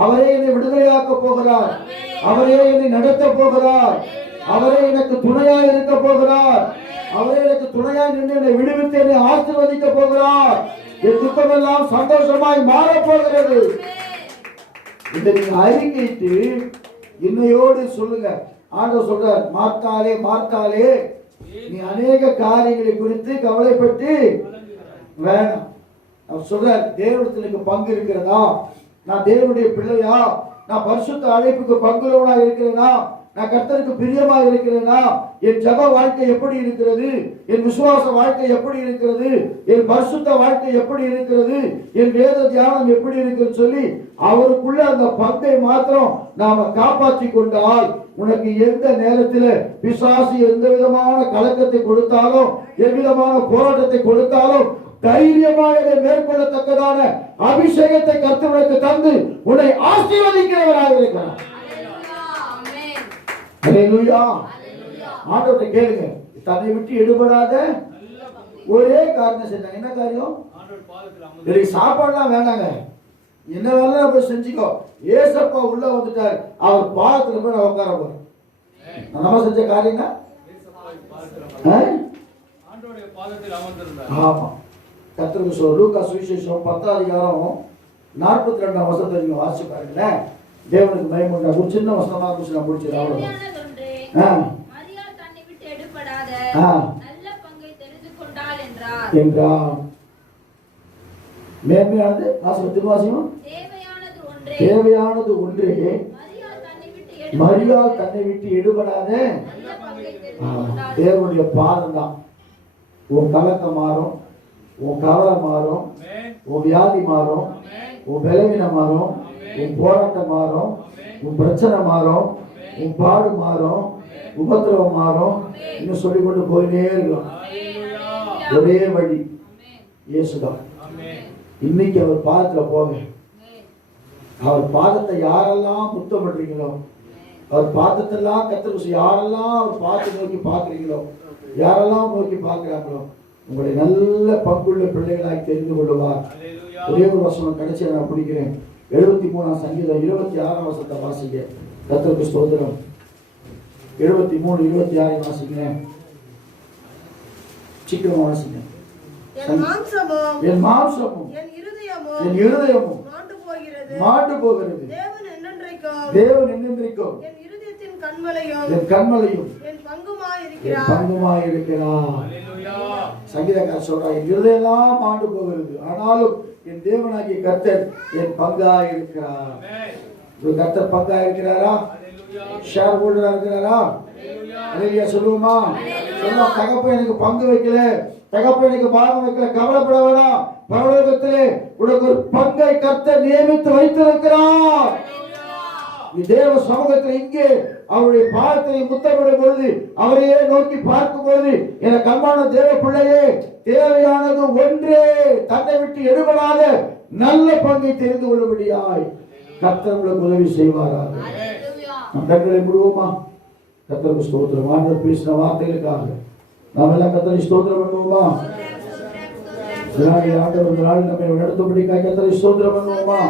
அவரே என்னை விடுதலையாக்க போகிறார். அவரே என்னை நடத்த போகிறார். அவரே எனக்கு துணையாய் இருக்க போகிறார். அவரே எனக்கு துணையாய் நின்று என்னை விடுவித்து என்னை ஆசீர்வதிக்க போகிறார். என் துக்கமெல்லாம் சந்தோஷமாய் மாறப் போகிறது. இதை நீங்க அறிக்கையிட்டு இன்னையோடு சொல்லுங்க. ஆண்டவர் சொல்றார், மார்த்தாலே மார்த்தாலே, நீ அநேக காரியங்களை குறித்து கவலைப்பட்டு வேணாம். அவர் சொல்றார், தேவனிடத்தில் எனக்கு பங்கு இருக்கிறதா? நான் தேவனுடைய பிள்ளையா? நான் பரிசுத்த அழைப்புக்கு பங்குள்ளவனா இருக்கிறேனா? நான் கர்த்தருக்கு பிரியமா இருக்கிறேனா? என் ஜப வாழ்க்கை எப்படி இருக்கிறது? என் விசுவாச வாழ்க்கை எப்படி இருக்கிறது? என் பரிசுத்த வாழ்க்கை எப்படி இருக்கிறது? என் வேத தியானம் எப்படி இருக்குன்னு சொல்லி அவருக்குள்ள அந்த பங்கை மாத்திரம் நாம காப்பாற்றி கொண்டால், உனக்கு எந்த நேரத்தில் பிசாசு எந்த விதமான கலக்கத்தை கொடுத்தாலும், எவ்விதமான போராட்டத்தை கொடுத்தாலும், தைரியமாக மேற்கொள்ளத்தக்கதான அபிஷேகத்தை கர்த்தருக்கு தந்து உன்னை ஆசீர்வதிக்கிறவராக இருக்கிறார். அல்லேலூயா. ஆண்டவரை கேளுங்க. தன்னை விட்டு எடுபடாத ஒரே காரணம் செஞ்சாங்க. என்ன காரியம்? சாப்பாடுலாம் வேண்டாங்க, என்ன வேணாலும் போய் செஞ்சுக்கோ. ஏசப்பா உள்ள வந்துட்டார், அவர் பாதத்துல போய் நான் உட்கார போறேன். நம்ம செஞ்ச காரியம் ஆமா. கர்த்தருக்கு சொல்ற லூக்கா சுவிசேஷம் 10ஆம் அதிகாரம் 42ஆம் வசனத்தை நீங்க வாசிச்சு பாருங்களேன். தேவனுக்கு மகிமை உண்டாகும். ஒரு சின்ன வசனமா இருந்துச்சு, நான் முடிச்சது அவ்வளவுதான். மரியாள் தன்னை விட்டு எடுபடாத நல்ல பங்கை தெரிந்து கொண்டாள் என்றார். மேன்மையானது வாசியம் தேவையானது ஒன்றே மரியாள் தன்னை விட்டு எடுபடாத. தேவனுடைய பாதம் தான். உன் கலக்கம் மாறும், உன் கவலை மாறும், உன் வியாதி மாறும், உன் பலவீனம் மாறும், உன் போராட்டம் மாறும், உன் பிரச்சனை மாறும், உன் பாடு மாறும், உபத்திரவம் மாறும். இன்னும் சொல்லிக் கொண்டு போயினே இருக்கலாம். ஒரே வழி இயேசுதான். இன்னைக்கு அவர் பாதத்துல போங்க. அவர் பாதத்தை யாரெல்லாம் முத்தமிடுறீங்களோ, அவர் பாதத்தெல்லாம் கர்த்தருக்கு யாரெல்லாம் அவர் பார்த்து நோக்கி பார்க்குறீங்களோ, யாரெல்லாம் நோக்கி பார்க்குறாங்களோ, உங்களை நல்ல பங்குள்ள பிள்ளைகளாய் தெரிந்து கொள்ளுவார். ஒரே ஒரு வசனம் கடைசியாக நான் பிடிக்கிறேன். 73 சங்கீதம் 26 வசனத்தை வாசிங்க. கர்த்தருக்கு ஸ்தோத்திரம். 73 26 வாசிங்க. சீக்கிரம் வாசிங்க. என் மாம்சமும் என் மாம்சமும் என் இருதயமும் என் இருதயமும் மாண்டு போகிறது. தேவன் என்னென்றைக்கும் தேவன் என்னென்றைக்கும் என் இருதயத்தின் கண்மலையும் என் கண்மலையும் என் பங்குமாய் என் இருக்கிறார். பங்குமாய் இருக்கிறார். சங்கீதக்காரர் சொல்றார், என் இருதயெல்லாம் மாண்டு போகிறது, ஆனாலும் என் தேவனாகிய கர்த்தர் என் பங்காய் இருக்கிறார். கர்த்தர் பங்காய் இருக்கிறாரா? ஷேர் ஹோல்டரா இருக்கிறாரா? அல்லேலூயா சொல்லுவோமா? சொல்லுவோம். தகப்பன் எனக்கு பங்கு வைக்கல, தகப்பன் எனக்கு பாகம் வைக்கல, கவலைப்பட வேணாம். பரலோகத்திலே உனக்கு ஒரு பங்கை கர்த்தர் நியமித்து வைத்திருக்கிறார். தேவ சமூகத்தில் இங்கே அவருடைய பாதத்தை முத்தமிடும் பொழுது, அவரையே நோக்கி பார்க்கும் பொழுது, எனக்கு அன்பான தேவ பிள்ளையே, தேவையானது ஒன்றே, தன்னை விட்டு எடுபடாத நல்ல பங்கை தெரிந்து கொள்ளும்படியாய் கர்த்தர் உங்களுக்கு உதவி செய்வாராக. நம் கண்களை மூடுவோமா? கர்த்தருக்கு ஸ்தோத்திரம். ஆண்டவர் பேசின வார்த்தைகளுக்காக நாம் எல்லாம் கர்த்தரை ஸ்தோத்திரம் பண்ணுவோமா? ஆண்டவர் நாள் நம்மை நடத்தும்படிக்காக கர்த்தரை ஸ்தோத்திரம் பண்ணுவோமா?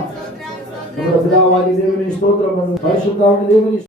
நம்முடைய பிதாவாகிய தேவனை ஸ்தோத்திரம் பண்ணுவோம். பரிசுத்தாவின் தேவனை